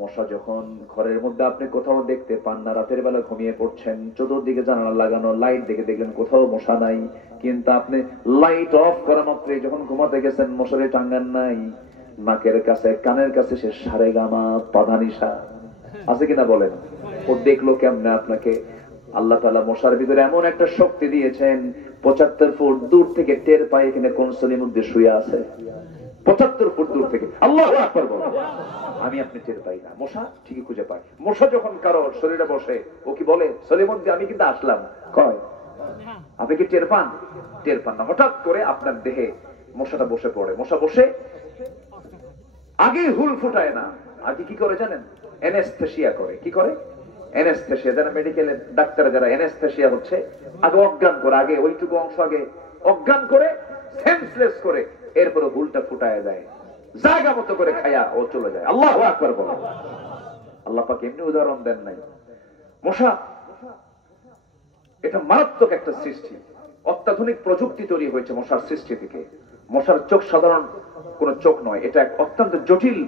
মশা যখন ঘরের মধ্যে আপনি কোথাও দেখতে পান না, রাতের বেলা ঘুমিয়ে পড়ছেন, চতুর্দিকে জানালা লাগানো, লাইট দেখে দেখলেন কোথাও মশা নাই, কিন্তু আপনি লাইট অফ করা মাত্রই যখন ঘুমাতে গেছেন মশারি টাঙ্গান নাই, নাকের কাছে কানের কাছে সে সারেগামা পাধানিসা আছে কিনা বলেন? ও দেখলো কেমনে আপনাকে? আল্লাহ তাআলা মশার ভিতরে এমন একটা শক্তি দিয়েছেন, ৭৫ ফুট দূর থেকে টের পায় এখানে কোন সলির মধ্যে শুয়ে আছে। ৭৫ ফুট দূর থেকে আল্লাহু আকবার বলেন, আমি আপনি টের পাই না, মশা ঠিকই খুঁজে পায়। মশা যখন কারো শরীরে বসে ও কি বলে, সলির মধ্যে আমি কিন্তু আসলাম, কয় আপনি কি টের পান? টের পান না। হঠাৎ করে আপনার দেহে মশাটা বসে পড়ে। মশা বসে আগে হুল ফুটায় না, আগে কি করে জানেন? অ্যানেস্থেসিয়া করে। কি করে? অ্যানেস্থেসিয়া। যারা মেডিকেলের ডাক্তার, যারা অ্যানেস্থেসিয়া হচ্ছে, আগে অজ্ঞান করে, আগে ওইটুকু অংশ আগে অজ্ঞান করে, সেন্সলেস করে, এরপরে হুলটা ফুটায় দেয়, জায়গা মতো করে খায়া ও চলে যায়। আল্লাহু আকবার বলো। আল্লাহ পাক এমনি উদাহরণ দেন নাই। মশা এটা মারাত্মক একটা সৃষ্টি। অত্যাধুনিক প্রযুক্তি তৈরি হয়েছে মশার সৃষ্টি থেকে। মশার চোখ সাধারণ কোন চোখ নয়, এটা এক অত্যন্ত জটিল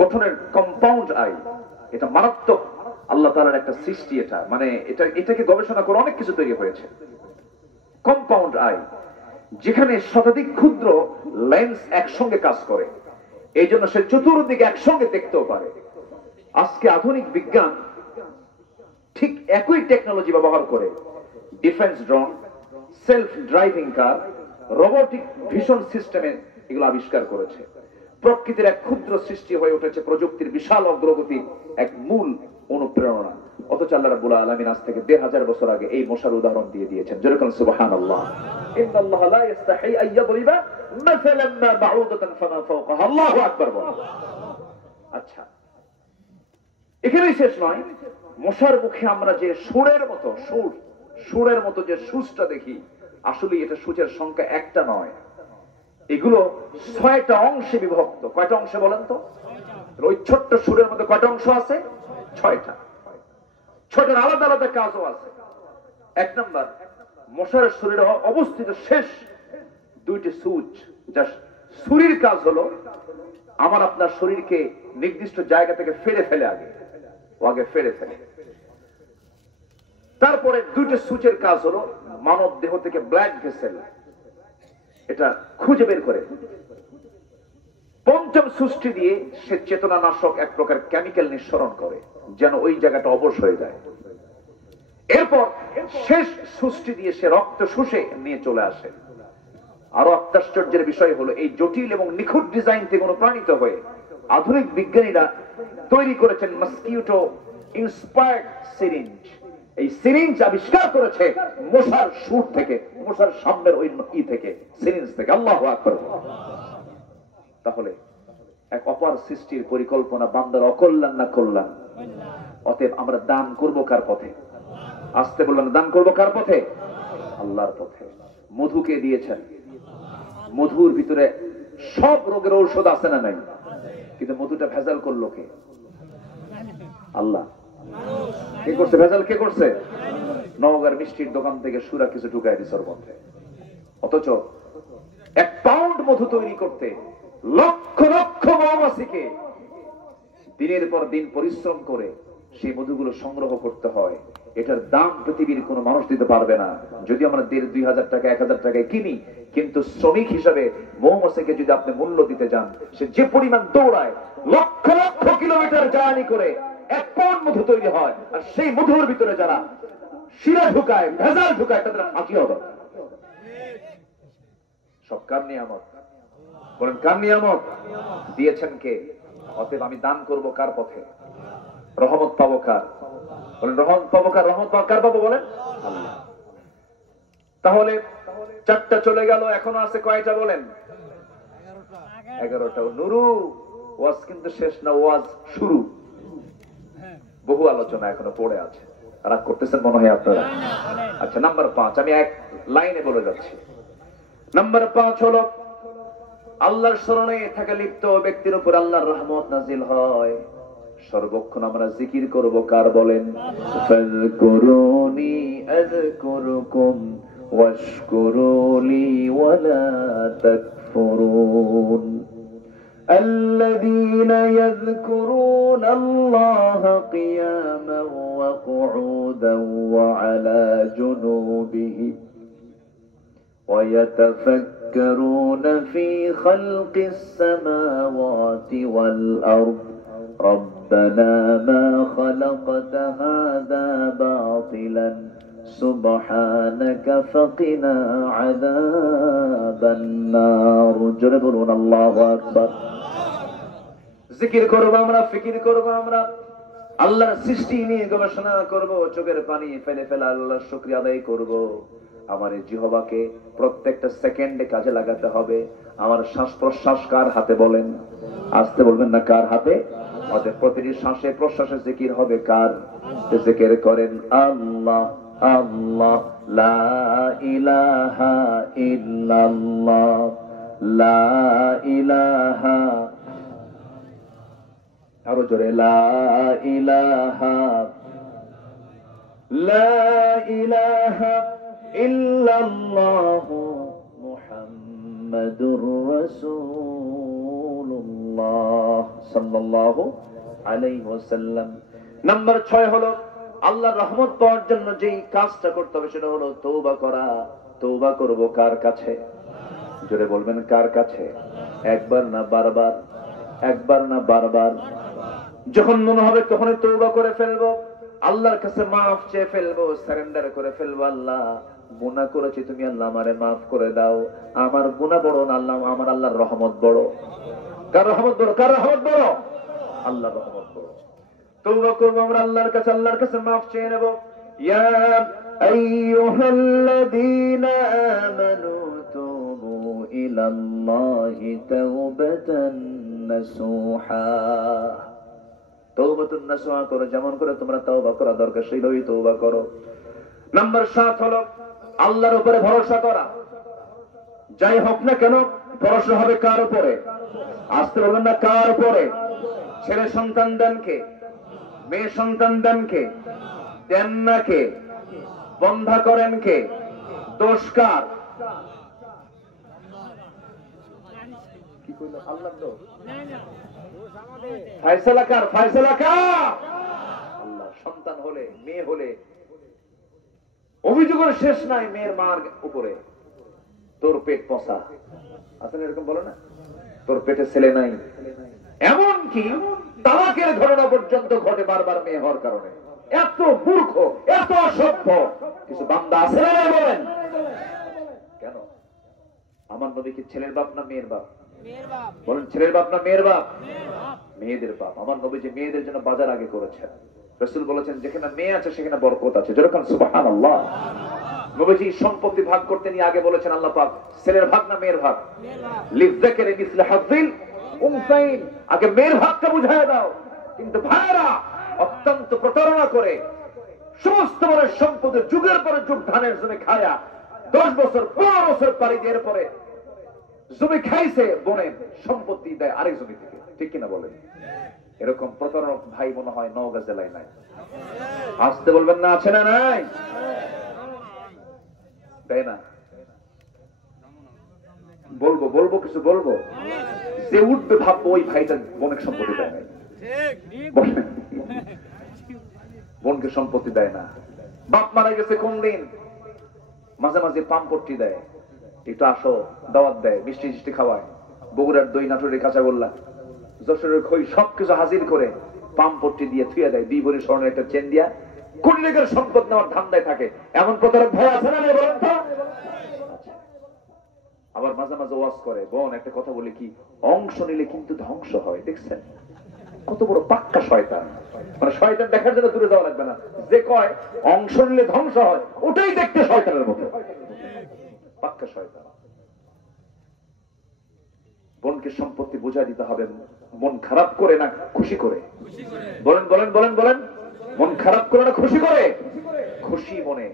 গঠনের কম্পাউন্ড আই। এটা মারাত্মক আল্লাহ তাআলার একটা সৃষ্টি। এটা মানে এটাকে গবেষণা করে অনেক কিছু তৈরি হয়েছে। কম্পাউন্ড আই, যেখানে শতাধিক ক্ষুদ্র লেন্স একসঙ্গে কাজ করে, এই জন্য সে চতুর্দিকে একসঙ্গে দেখতেও পারে। আজকে আধুনিক বিজ্ঞান ঠিক একই টেকনোলজি ব্যবহার করে ডিফেন্স ড্রোন, সেলফ ড্রাইভিং কার, রোবোটিক ভিশন সিস্টেমে এগুলো আবিষ্কার করেছে। প্রকৃতির এক ক্ষুদ্র সৃষ্টি হয়ে উঠেছে প্রযুক্তির বিশাল অগ্রগতি এক মূল অনুপ্রেরণা। অথচ আল্লাহ রাব্বুল আলামিন আজ থেকে ১৫০০ বছর আগে এই মশার উদাহরণ দিয়ে দিয়েছেন। যেরকম সুবহানাল্লাহ, ইন্নাল্লাহা লা ইস্তাহি আন ইয়াদরিবা মাসালান মা বাউদাতান ফামা ফাওকাহা। আল্লাহু আকবার বল। আচ্ছা, এখানেই শেষ নয়। মশার মুখে আমরা যে সুরের মতো যে সুচটা দেখি, আসলে এটা সূচের সংখ্যা একটা নয়, এগুলো ৬টা অংশে বিভক্ত। কয়টা অংশে বলেন তো? ওই ছোট্ট সুরের মধ্যে কয়টা অংশ আছে? ৬টা। ৬টার আলাদা আলাদা কাজও আছে। ১ নাম্বার, মশার শরীরে অবস্থিত শেষ ২টি সুচ, যা ছুরির কাজ হলো আমার আপনার শরীরকে নির্দিষ্ট জায়গা থেকে ফেলে ফেলে, আগে ফেলে ফেলে। তারপরে ২টি সুচের কাজ হলো মানব দেহ থেকে ব্লাড ভেসেল এটা খুঁজে বের করে। পঞ্চম সুষ্টি দিয়ে সে চেতনানাশক এক প্রকার কেমিক্যাল নিঃসরণ করে, যেন ওই জায়গাটা অবশ হয়ে যায়। এরপর শেষ সুষ্টি দিয়ে সে রক্ত শুষে নিয়ে চলে আসে। আরো আশ্চর্যের বিষয় হলো, এই জটিল এবং নিখুঁত ডিজাইন থেকে অনুপ্রাণিত হয়ে আধুনিক বিজ্ঞানীরা তৈরি করেছেন মসকিউটো ইন্সপায়ার্ড সিরিঞ্জ। এই সিরিঞ্জ আবিষ্কার করেছে মশার সুর থেকে, মশার সামনের ওই থেকে, সিরিঞ্জ থেকে। আল্লাহু আকবার। তাহলে এক অপার সৃষ্টির পরিকল্পনা বান্দার অকল্যাণ না কল্যাণ? অতএব আমরা দান করব কার পথে? আসতে বললেন, দান করব কার পথে? আল্লাহর পথে। মধুকে দিয়েছেন, মধুর ভিতরে সব রোগের ঔষধ আছে না নাই? কিন্তু মধুটা ভেজাল করলো কে? আল্লাহ। কে করছে ভেজাল? কে করছে? নওগাঁর মিষ্টির দোকান থেকে সুরা কিছু ঢুকাই দিছে ওর মধ্যে। অথচ 1 পাউন্ড মধু তৈরি করতে লক্ষ লক্ষ মৌমাছিকে দিনের পর দিন পরিশ্রম করে সেই মধুগুলো সংগ্রহ করতে হয়। এটার দাম পৃথিবীর কোনো মানুষ দিতে পারবে না। যদি আমরা ১,৫০০ টাকা ১,০০০ টাকায় কিনি, কিন্তু শ্রমিক হিসাবে মৌমাছিকে যদি আপনি মূল্য দিতে যান, সে যে পরিমাণ দৌড়ায়, লক্ষ লক্ষ কিলোমিটার জার্নি করে 1 পাউন্ড মধু তৈরি হয়, আর সেই মধুর ভিতরে যারা শিরা ঢুকায়, ভেজাল ঢুকায়, তাদের ফাঁসি হবে। সব কার নিয়ামত? বলেন কার নিয়ামত? দিয়েছেন কে? অতএব আমি দান করব কার পথে? রহমত পাবো কার? বলেন রহমত পাবো কার? রহমত কার পাবো বলেন? আল্লাহ। তাহলে 4টা চলে গেল, এখনো আছে কয়টা বলেন? 11টা। নুরু, ওয়াজ কিন্তু শেষ না, ওয়াজ শুরু। বহু আলোচনা এখনো পড়ে আছে, রাগ করতেছেন মনে হয় আপনারা। আচ্ছা, নাম্বার 5 আমি এক লাইনে বলে যাচ্ছি। নাম্বার 5 হলো আল্লাহর স্মরণে থাকা লিপ্ত ব্যক্তির উপর আল্লাহর রহমত নাজিল হয়। সর্বক্ষণ আমরা জিকির করব কার বলেন? ফাযকুরুনি আযকুরুকুম ওয়াশকুরুলি ওয়ালা তাকফুরুন। الذين يذكرون الله قياما وقعودا وعلى جنوبهم ويتفكرون في خلق السماوات والأرض ربنا ما خلقت هذا باطلا سبحانك فقنا عذاب النار। جربون الله أكبر। জিকির করব আমরা, ফিকির করব আমরা, আল্লাহর সৃষ্টি নিয়ে গবেষণা করব, চোখের পানি ফেলে ফেলে আল্লাহর শুকরিয়া আদায় করব। আমার এই জিহ্বাকে প্রত্যেকটা সেকেন্ডে কাজে লাগাতে হবে। আমার শ্বাস প্রশ্বাস কার হাতে বলেন? আসতে বলবেন না, কার হাতে? আমাদের প্রতিটি শ্বাসে প্রশ্বাসে জিকির হবে কার? জিকির করেন আল্লাহ আল্লাহ, লা ইলাহা ইল্লাল্লাহ, লা ইলাহা, আরো জোরে, লা ইলাহা, লা ইলাহা ইল্লাল্লাহু মুহাম্মাদুর রাসূলুল্লাহ সাল্লাল্লাহু আলাইহি ওয়াসাল্লাম। নাম্বার 6 হলো আল্লাহর রহমত পাওয়ার জন্য যেই কাজটা করতে হবে সেটা হলো তওবা করা। তওবা করব কার কাছে? জোরে বলবেন কার কাছে? একবার না বারবার? একবার না বারবার? যখন মনে হবে তখনই তওবা করে ফেলবো, আল্লাহর কাছে মাফ চেয়ে ফেলবো, সারেন্ডার করে ফেলবো। আল্লাহ, গুনাহ করেছি, তুমি আল্লাহ আমারে মাফ করে দাও। আমার গুনাহ বড় না আল্লাহ, আমার আল্লাহর রহমত বড়। কার রহমত বড়? কার রহমত বড়? আল্লাহর রহমত বড়। তওবা করব আমরা আল্লাহর কাছে, আল্লাহর কাছে মাফ চেয়ে নেব। ইয়া আইয়ুহাল্লাযীনা আমানু তুবু ইলাল্লাহি তাওবাতান নাসুহা। তওবাতুন নাসুহা করো, যেমন করে তোমরা তওবা করা দরকার সেইভাবেই তওবা করো। নাম্বার 7 হলো আল্লাহর উপরে ভরসা করা। যাই হোক না কেন ভরসা হবে কার উপরে? আসতে বলবেন না, কার উপরে? ছেলে সন্তান দেন কে? মেয়ে সন্তান দেন কে? দেন না কে? বন্ধা করেন কে? দোষ কার? কি কইল? আল্লাহর দোষ? ফয়সালা কার? ফয়সালা কার? আল্লাহ। সন্তান হলে, মেয়ে হলে অভিযোগের শেষ নাই মেয়ের মার উপরে। তোর পেট পচা, আসলে এরকম বলো না? তোর পেটে ছেলে নাই। এমন কি তালাকের ঘটনা পর্যন্ত ঘটে বারবার মেয়ে হওয়ার কারণে। এত মূর্খ, এত অসভ্য কিছু বান্দা আছে না? বলেন কেন? আমার নবী কি ছেলের বাপ না মেয়ের বাপ? বলেন ছেলের বাপ না মেয়ের বাপ? মেয়েদের বাপ। আমার নবী যে মেয়েদের জন্য বাজার আগে করেছেন। রাসূল বলেছেন যেখানে মেয়ে আছে সেখানে বরকত আছে। যেরকম সুবহানাল্লাহ। নবীজি সম্পত্তি ভাগ করতে নিয়ে আগে বলেছেন আল্লাহ পাক ছেলের ভাগ না মেয়ের ভাগ? লিযযাকারি মিসলু হাযযিল উনসাইন। আগে মেয়ের ভাগটা বুঝায় দাও। কিন্তু ভাইরা অত্যন্ত প্রতারণা করে সমস্ত বড় সম্পদের যুগের পরে যুগ ধানের জমি খায়া 10 বছর 15 বছর পারি দিয়ে পরে জমি খাইছে বোনের সম্পত্তি দেয় আরেক জমি থেকে। ঠিক কিনা বলেন? এরকম প্রতারণক ভাই মনে হয় নওগাঁ জেলায় নাই। আসতে বলবেন না, আছে না নাই? দেয় না? বলবো বলবো কিছু বলবো। যে উঠবে ভাববো ওই ভাইটা বোনের সম্পত্তি দেয় নাই। বোনকে সম্পত্তি দেয় না। বাপ মারা গেছে কোন দিন, মাঝে মাঝে পাম্পট্টি দেয়, একটু আসো দাওয়াত দেয়, মিষ্টি মিষ্টি খাওয়ায়। বগুড়ার দই, নাটোরের কাঁচাগোল্লা, যশোরের খই সবকিছু হাজির করে পাম্পট্টি দিয়ে থুয়ে দেয়। 2 ভরি স্বর্ণের একটা চেন দিয়া কোটি টাকার সম্পদ নেওয়ার ধান্দায় থাকে। এমন প্রতারক ভাই আছে না? বলেন তো। আবার মাঝে মাঝে ওয়াজ করে, বোন একটা কথা বলে কি, অংশ নিলে কিন্তু ধ্বংস হয়। দেখছেন কত বড় পাক্কা শয়তান, মানে শয়তান দেখার জন্য দূরে যাওয়া লাগবে না, যে কয় অংশ নিলে ধ্বংস হয় ওটাই দেখতে শয়তানের মতো, পাক্কা শয়তান। বোনকে সম্পত্তি বুঝাই দিতে হবে, মন খারাপ করে না খুশি করে। বলেন বলেন বলেন বলেন, মন খারাপ করে না খুশি করে? খুশি মনে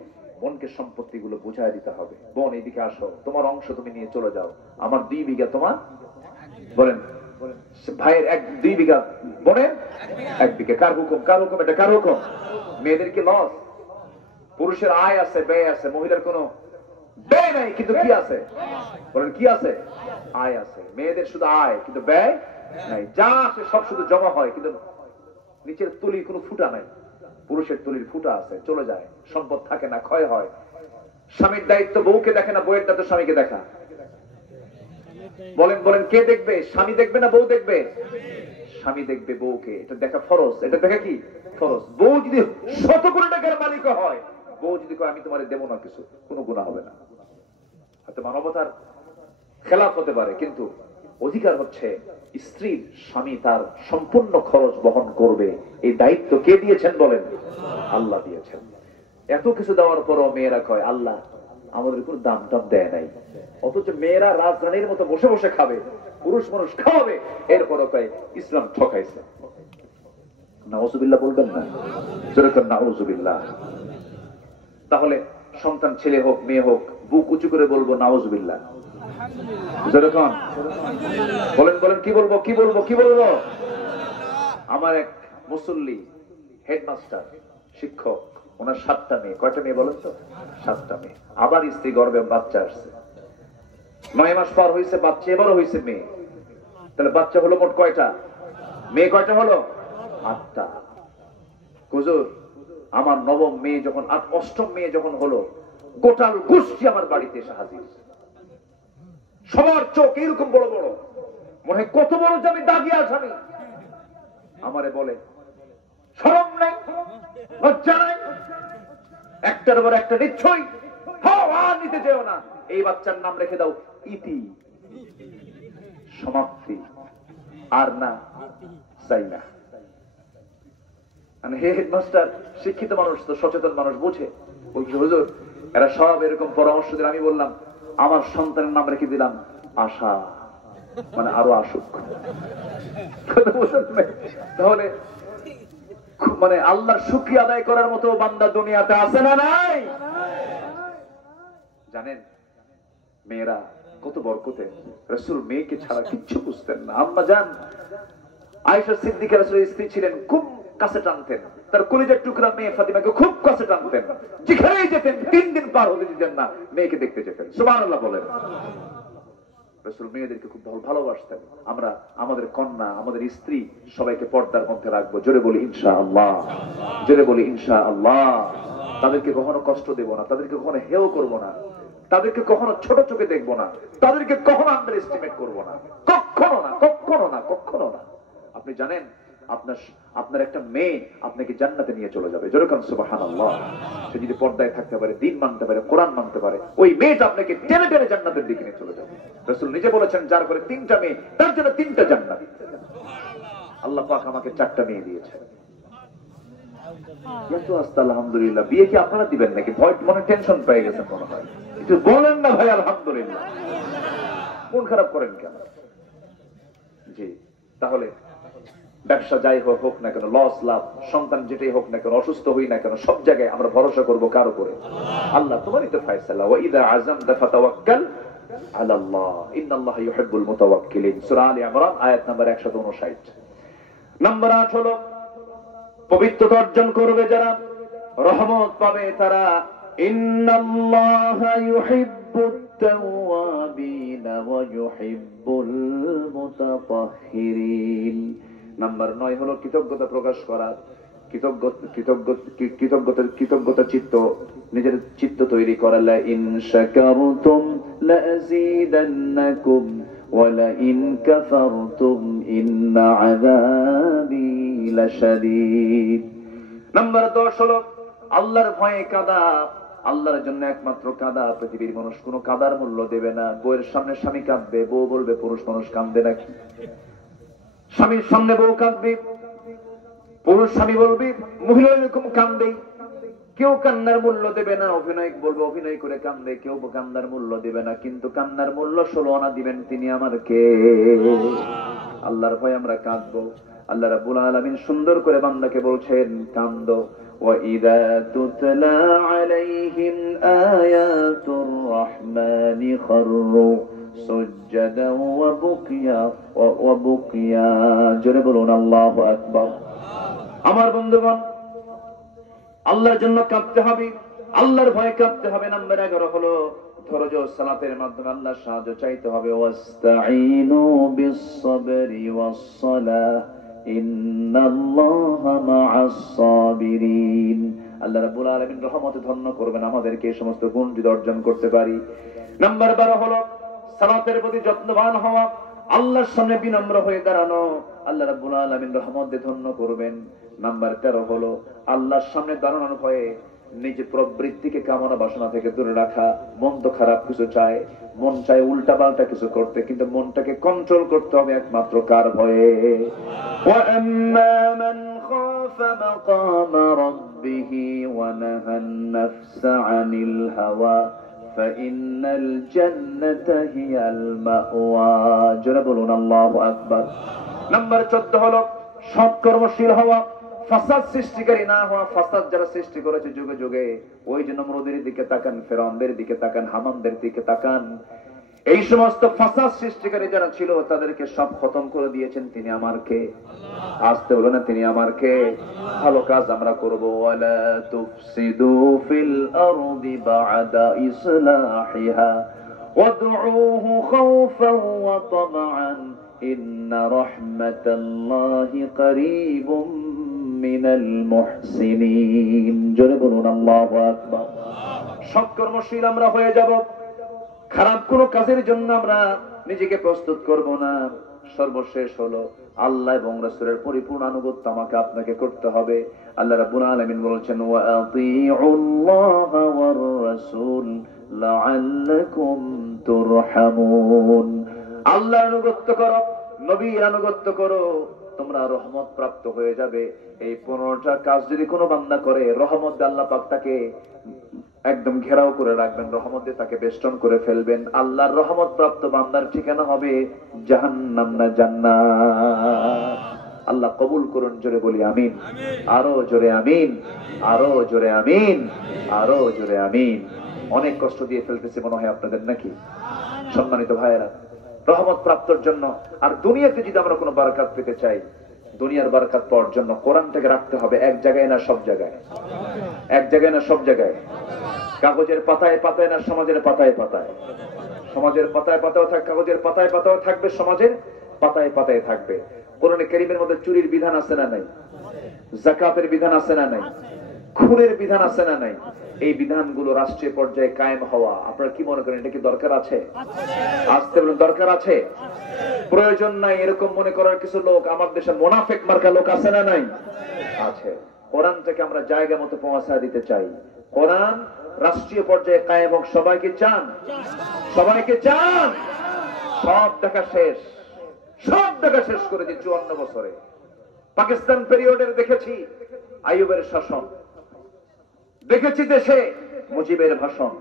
বোনকে সম্পত্তি গুলো বুঝাই দিতে হবে। বোন এইদিকে আসো, তোমার অংশ তুমি নিয়ে চলে যাও, আমার 2 বিঘা তোমার। বলেন ভাইয়ের 2 বিঘা, বোনের 1 বিঘা। কার হুকুম? কার হুকুম? এটা কার হুকুম? মেয়েদের কি লস? পুরুষের আয় আছে, ব্যয় আছে, মহিলার কোনো ব্যয় নাই কিন্তু কি আছে? বলেন কি আছে? আয় আছে। মেয়েদের শুধু আয় কিন্তু ব্যয় নাই, যা আছে সব শুধু জমা হয় কিন্তু নিচের তুলির কোনো ফুটা নাই। পুরুষের তুলির ফুটা আছে, চলে যায়, সম্পদ থাকে না, ক্ষয় হয়। স্বামীর দায়িত্ব বউকে দেখে না, বউয়ের দায়িত্ব স্বামীকে দেখা। বলেন বলেন কে দেখবে? স্বামী দেখবে না বউ দেখবে? স্বামী দেখবে বউকে, এটা দেখা ফরজ। এটা দেখা কি ফরজ। বউ যদি 100 কোটি টাকার মালিক হয়, বউ যদি কয় আমি তোমারে দেবো না কিছু, কোনো গুনাহ হবে না। হয়তো মানবতার খেলাফ হতে পারে, কিন্তু অধিকার হচ্ছে স্ত্রীর, স্বামী তার সম্পূর্ণ খরচ বহন করবে। এই দায়িত্ব কে দিয়েছেন বলেন? আল্লাহ দিয়েছেন। এত কিছু দেওয়ার পরও মেয়েরা কয় আল্লাহ আমাদের কোনো দাম টাম দেয় নাই, অথচ মেয়েরা রাজধানীর মতো বসে বসে খাবে, পুরুষ মানুষ খাওয়াবে, এরপরও কয় ইসলাম ঠকাইছে। নাউজুবিল্লাহ বলবেন না? যেরকম নাউজুবিল্লাহ। তাহলে সন্তান ছেলে হোক মেয়ে হোক, বুক উঁচু করে বলবো নাউজুবিল্লাহ। যেরকম বলেন বলেন কি বলবো কি বলবো কি বলবো? আমার এক মুসল্লি হেডমাস্টার শিক্ষক, ওনার 7টা মেয়ে। কয়টা মেয়ে বলেন তো? 7টা মেয়ে। আবার স্ত্রী গর্ভে বাচ্চা আসছে, 9 মাস পর হয়েছে বাচ্চা, এবারও হয়েছে মেয়ে। তাহলে বাচ্চা হলো মোট কয়টা? মেয়ে কয়টা হলো? 8টা। হুজুর আমার 9ম মেয়ে যখন, 8ম মেয়ে যখন হলো, গোটাল গোষ্ঠী আমার বাড়িতে এসে হাজির। সবার চোখ এরকম বড় বড়, মনে হয় কত বড় যে আমি দাগি আসামি। আমারে বলে শরম নাই, লজ্জা নাই, একটার পর একটা নিশ্চয়ই আর নিতে যেও না, এই বাচ্চার নাম রেখে দাও ইতি, সমাপ্তি, আর না চাই না। হেডমাস্টার শিক্ষিত মানুষ তো, সচেতন মানুষ, বুঝে। বলছি হুজুর এরা সব এরকম পরামর্শ দিল। আমি বললাম আমার সন্তানের নাম রেখে দিলাম আশা, মানে আরো আসুক। তাহলে মানে আল্লাহর শুকরিয়া আদায় করার মতো বান্দা দুনিয়াতে আছে না নাই? জানেন মেয়েরা কত বরকতে। রাসূল মেয়েকে ছাড়া কিচ্ছু বুঝতেন না। আম্মা জান আয়েশা সিদ্দিকা রাসূলের স্ত্রী ছিলেন, খুব কাছে টানতেন। তার কলিজার টুকরা মেয়ে ফাতিমাকে খুব কাছে টানতেন। যেখানেই যেতেন 3 দিন পার হতে দিতেন না, মেয়েকে দেখতে যেতেন। সুবহানাল্লাহ বলেন। রাসূল মেয়েদেরকে খুব ভালোবাসতেন। আমরা আমাদের কন্যা, আমাদের স্ত্রী সবাইকে পর্দার মধ্যে রাখবো। জোরে বলি ইনশাআল্লাহ, জোরে বলি ইনশাআল্লাহ। তাদেরকে কখনো কষ্ট দেব না, তাদেরকে কখনো হেয় করব না, তাদেরকে কখনো ছোট চোখে দেখবো না, তাদেরকে কখনো আন্ডার এস্টিমেট করবো না, কখনো না, কখনো না, কখনো না। আপনি জানেন আপনার একটা মেয়ে আপনাকে জান্নাতে নিয়ে চলে যাবে। যেরকম সুবহানাল্লাহ। সে যদি পর্দায় থাকতে পারে, দ্বীন মানতে পারে, কোরআন মানতে পারে, ওই মেয়েটা আপনাকে টেনে টেনে জান্নাতের দিকে নিয়ে চলে যাবে। রাসূল নিজে বলেছেন যার করে 3টা মেয়ে তার জন্য 3টা জান্নাত। আল্লাহ পাক আমাকে 4টা মেয়ে দিয়েছে। আলহামদুলিল্লাহ। বিয়ে কি আপনারা দিবেন নাকি? ভয় মনে টেনশন পেয়ে গেছেন মনে হয়, একটু বলেন না ভাই আলহামদুলিল্লাহ। মন খারাপ করেন কেন? জি, তাহলে ব্যবসা যাই হোক না কেন, লস লাভ, সন্তান যেটাই হোক না কেন, অসুস্থ হই না কেন, সব জায়গায় আমরা ভরসা করবো কার উপরে? আল্লাহ। তোমারই তো ফয়সালা। ওয়া ইযা আযামতা ফাতাওয়াক্কাল আলাল্লাহ, ইন্নাল্লাহা ইউহিব্বুল মুতাওয়াক্কিলিন। সূরা আলে ইমরান আয়াত নাম্বার 159। নাম্বার 8 হলো পবিত্রতা অর্জন করবে যারা, রহমত পাবে তারা। ইন্নাল্লাহা ইউহিব্বুত তাওয়াবিনা ওয়া ইউহিব্বুল মুতাতাহহিরিন। নাম্বার 9 হলো কৃতজ্ঞতা প্রকাশ করা। কৃতজ্ঞতা চিত্ত, নিজের চিত্ত তৈরি করা। লা ইন শাকারতুম লাযীদান্নাকুম ওয়া লা ইন কাফারতুম ইন্না আযাবি লাশাদীদ। নাম্বার 10 হলো আল্লাহর ভয়ে কাঁদা। আল্লাহর জন্য একমাত্র কাঁদা। পৃথিবীর মানুষ কোনো কাদার মূল্য দেবে না। বউয়ের সামনে স্বামী কাঁদবে, বউ বলবে পুরুষ মানুষ কাঁদবে নাকি? স্বামীর সামনে বউ কাঁদবে, পুরুষ স্বামী বলবে মহিলা এরকম কান্দে। কেউ কান্নার মূল্য দেবে না। অভিনয় বলবে অভিনয় করে কান্দে, কেউ কান্নার মূল্য দেবে না। কিন্তু কান্নার মূল্য 16 আনা দিবেন তিনি আমার কে? আল্লাহর ভয় আমরা কাঁদবো। আল্লাহ রাব্বুল আলামিন সুন্দর করে বান্দাকে বলছেন কান্দো। وَإِذَا تُتْلَى عَلَيْهِمْ آيَاتُ الرَّحْمَنِ خَرُّوا سُجَّدًا وَبُكْيًا জোরে বলুন আল্লাহু আকবার। আমার বন্ধুগণ, আল্লাহর জন্য কাঁদতে হবে, আল্লাহর ভয়ে কাঁদতে হবে। নাম্বার 11 হলো ধৈর্য। সালাতের মাধ্যমে আল্লাহর সাহায্য চাইতে হবে। ওয়াস্তাঈনু বিস-সাবরি ওয়াস-সালাহ ইন্নাল্লাহা মা'আস সাবিরিন। আল্লাহ রাব্বুল আলামিন রহমতে ধন্য করবেন আমাদেরকে এই সমস্ত গুণ যদি অর্জন করতে পারি। নাম্বার 12 হলো সালাতের প্রতি যত্নবান হওয়া, আল্লাহর সামনে বিনম্র হয়ে দাঁড়ানো। আল্লাহ রাব্বুল আলামিন রহমতে ধন্য করবেন। নাম্বার 13 হলো আল্লাহর সামনে দাঁড়ানোর ভয়ে নিজের প্রবৃত্তিকে কামনা বাসনা থেকে দূরে রাখা। মন তো খারাপ কিছু চায়, মন চায় উল্টা পাল্টা কিছু করতে, কিন্তু মনটাকে কন্ট্রোল করতে হবে একমাত্র কার ভয়ে? وَأَمَّا مَنْ خَافَ مَقَامَ رَبِّهِ وَنَهَى النَّفْسَ عَنِ الْهَوَى فَإِنَّ الْجَنَّةَ هِيَ الْمَأْوَى জোরে বলুন আল্লাহু আকবার। নাম্বার 14 হলো সৎকর্মশীল হওয়া, ফাসাদ সৃষ্টিকারী না হওয়া। ফাসাদ যারা সৃষ্টি করেছে যুগে যুগে, ওই যে নমরুদের দিকে তাকান, ফেরাউনদের দিকে তাকান, হামানদের দিকে তাকান, এই সমস্ত ফাসাদ সৃষ্টিকারী যারা ছিল তাদেরকে সব খতম করে দিয়েছেন তিনি আমার কে? আসতে হলো না তিনি আমার কে? ভালো কাজ আমরা করব। ওয়ালা তুফসিদু ফিল আরদি বা'দা ইসলাহিহা ওয়াদউহু খাওফান ওয়া তামআন ইন্না রাহমাতাল্লাহি কারীবুম মিনাল মুহসিনিন জোরে বলুন আল্লাহু আকবার। সৎকর্মশীল আমরা হয়ে যাব, খারাপ কোনো কাজের জন্য আমরা নিজেকে প্রস্তুত করব না। সর্বশেষ হলো আল্লাহ এবং রাসূলের পরিপূর্ণ আনুগত্য আমাকে আপনাকে করতে হবে। আল্লাহ রাব্বুল আলামিন বলেছেন ওয়া আতিউল্লাহা ওয়ার রাসূল লাআল্লাকুম তুরহামুন। আল্লাহর আনুগত্য করো, নবীর আনুগত্য করো, তোমরা রহমত প্রাপ্ত হয়ে যাবে। এই 15টা কাজ যদি কোনো বান্দা করে, রহমত আল্লাহ পাক তাকে একদম ঘেরাও করে রাখবেন, রহমতে তাকে বেষ্টন করে ফেলবেন। আল্লাহর রহমত প্রাপ্ত বান্দার ঠিকানা হবে জাহান্নাম না জান্নাত। আল্লাহ কবুল করুন, জোরে বলি আমিন। আরো জোরে আমিন, আরো জোরে আমিন, আরো জোরে আমিন। অনেক কষ্ট দিয়ে ফেলতেছে মনে হয় আপনাদের নাকি? সম্মানিত ভাইয়েরা, রহমত প্রাপ্তর জন্য আর দুনিয়াতে যদি আমরা কোনো বারাকাত পেতে চাই, দুনিয়ার বারাকাত পাওয়ার জন্য কোরআনটাকে রাখতে হবে এক জায়গায় না সব জায়গায়, এক জায়গায় না সব জায়গায়। কাগজের পাতায় পাতায় না সমাজের পাতায় পাতায়। সমাজের পাতায় পাতাও থাকবে, কাগজের পাতায় পাতাও থাকবে, সমাজের পাতায় পাতায় থাকবে। কোরআনে কারীমের মধ্যে চুরির বিধান আছে না নাই? যাকাতের বিধান আছে না নাই? খুনের বিধান আছে না নাই? এই বিধানগুলো রাষ্ট্রীয় পর্যায়ে কায়েম হওয়া, আপনারা কি মনে করেন এটা কি দরকার আছে? আসতে বলুন দরকার আছে? প্রয়োজন নাই এরকম মনে করার কিছু লোক আমার দেশে মুনাফিক মার্কা লোক আছে না নাই? আছে। কোরআনটাকে আমরা জায়গা মতো পৌঁছা দিতে চাই। কোরআন রাষ্ট্রীয় পর্যায়ে কায়েম হোক, সবাইকে চান? সবাইকে চান? সব দেখা শেষ, সব দেখা শেষ করে যে 54 বছরে পাকিস্তান পিরিয়ডের দেখেছি আইয়ুবের শাসন, দেখেছি দেশে মুজিবের ভাষণ,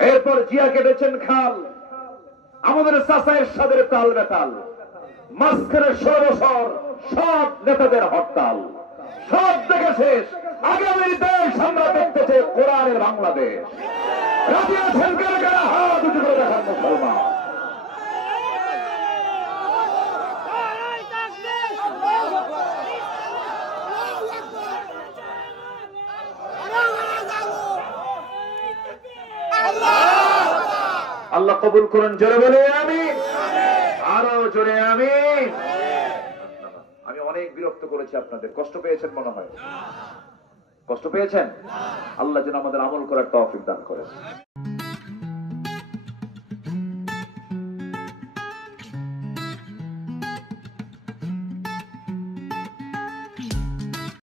এরপর জিয়া কেটেছেন খাল, আমাদের চাচা এরশাদের তাল বেতাল, মাঝখানে 16 বছর সব নেতাদের হরতাল, সব দেখে শেষ। আগামী দেশ আমরা দেখতে চাই কোরআনের বাংলাদেশ। রাজি আছেন কারা কারা? হাত উঁচু করে দেখান মুসলমান। আল্লাহ কবুল করুন, জোরে বলে আমিন, আরো জোরে আমিন। আমি অনেক বিরক্ত করেছি আপনাদের, কষ্ট পেয়েছেন মনে হয়? কষ্ট পেয়েছেন? আল্লাহ যেন আমাদের আমল করার তৌফিক দান করেন।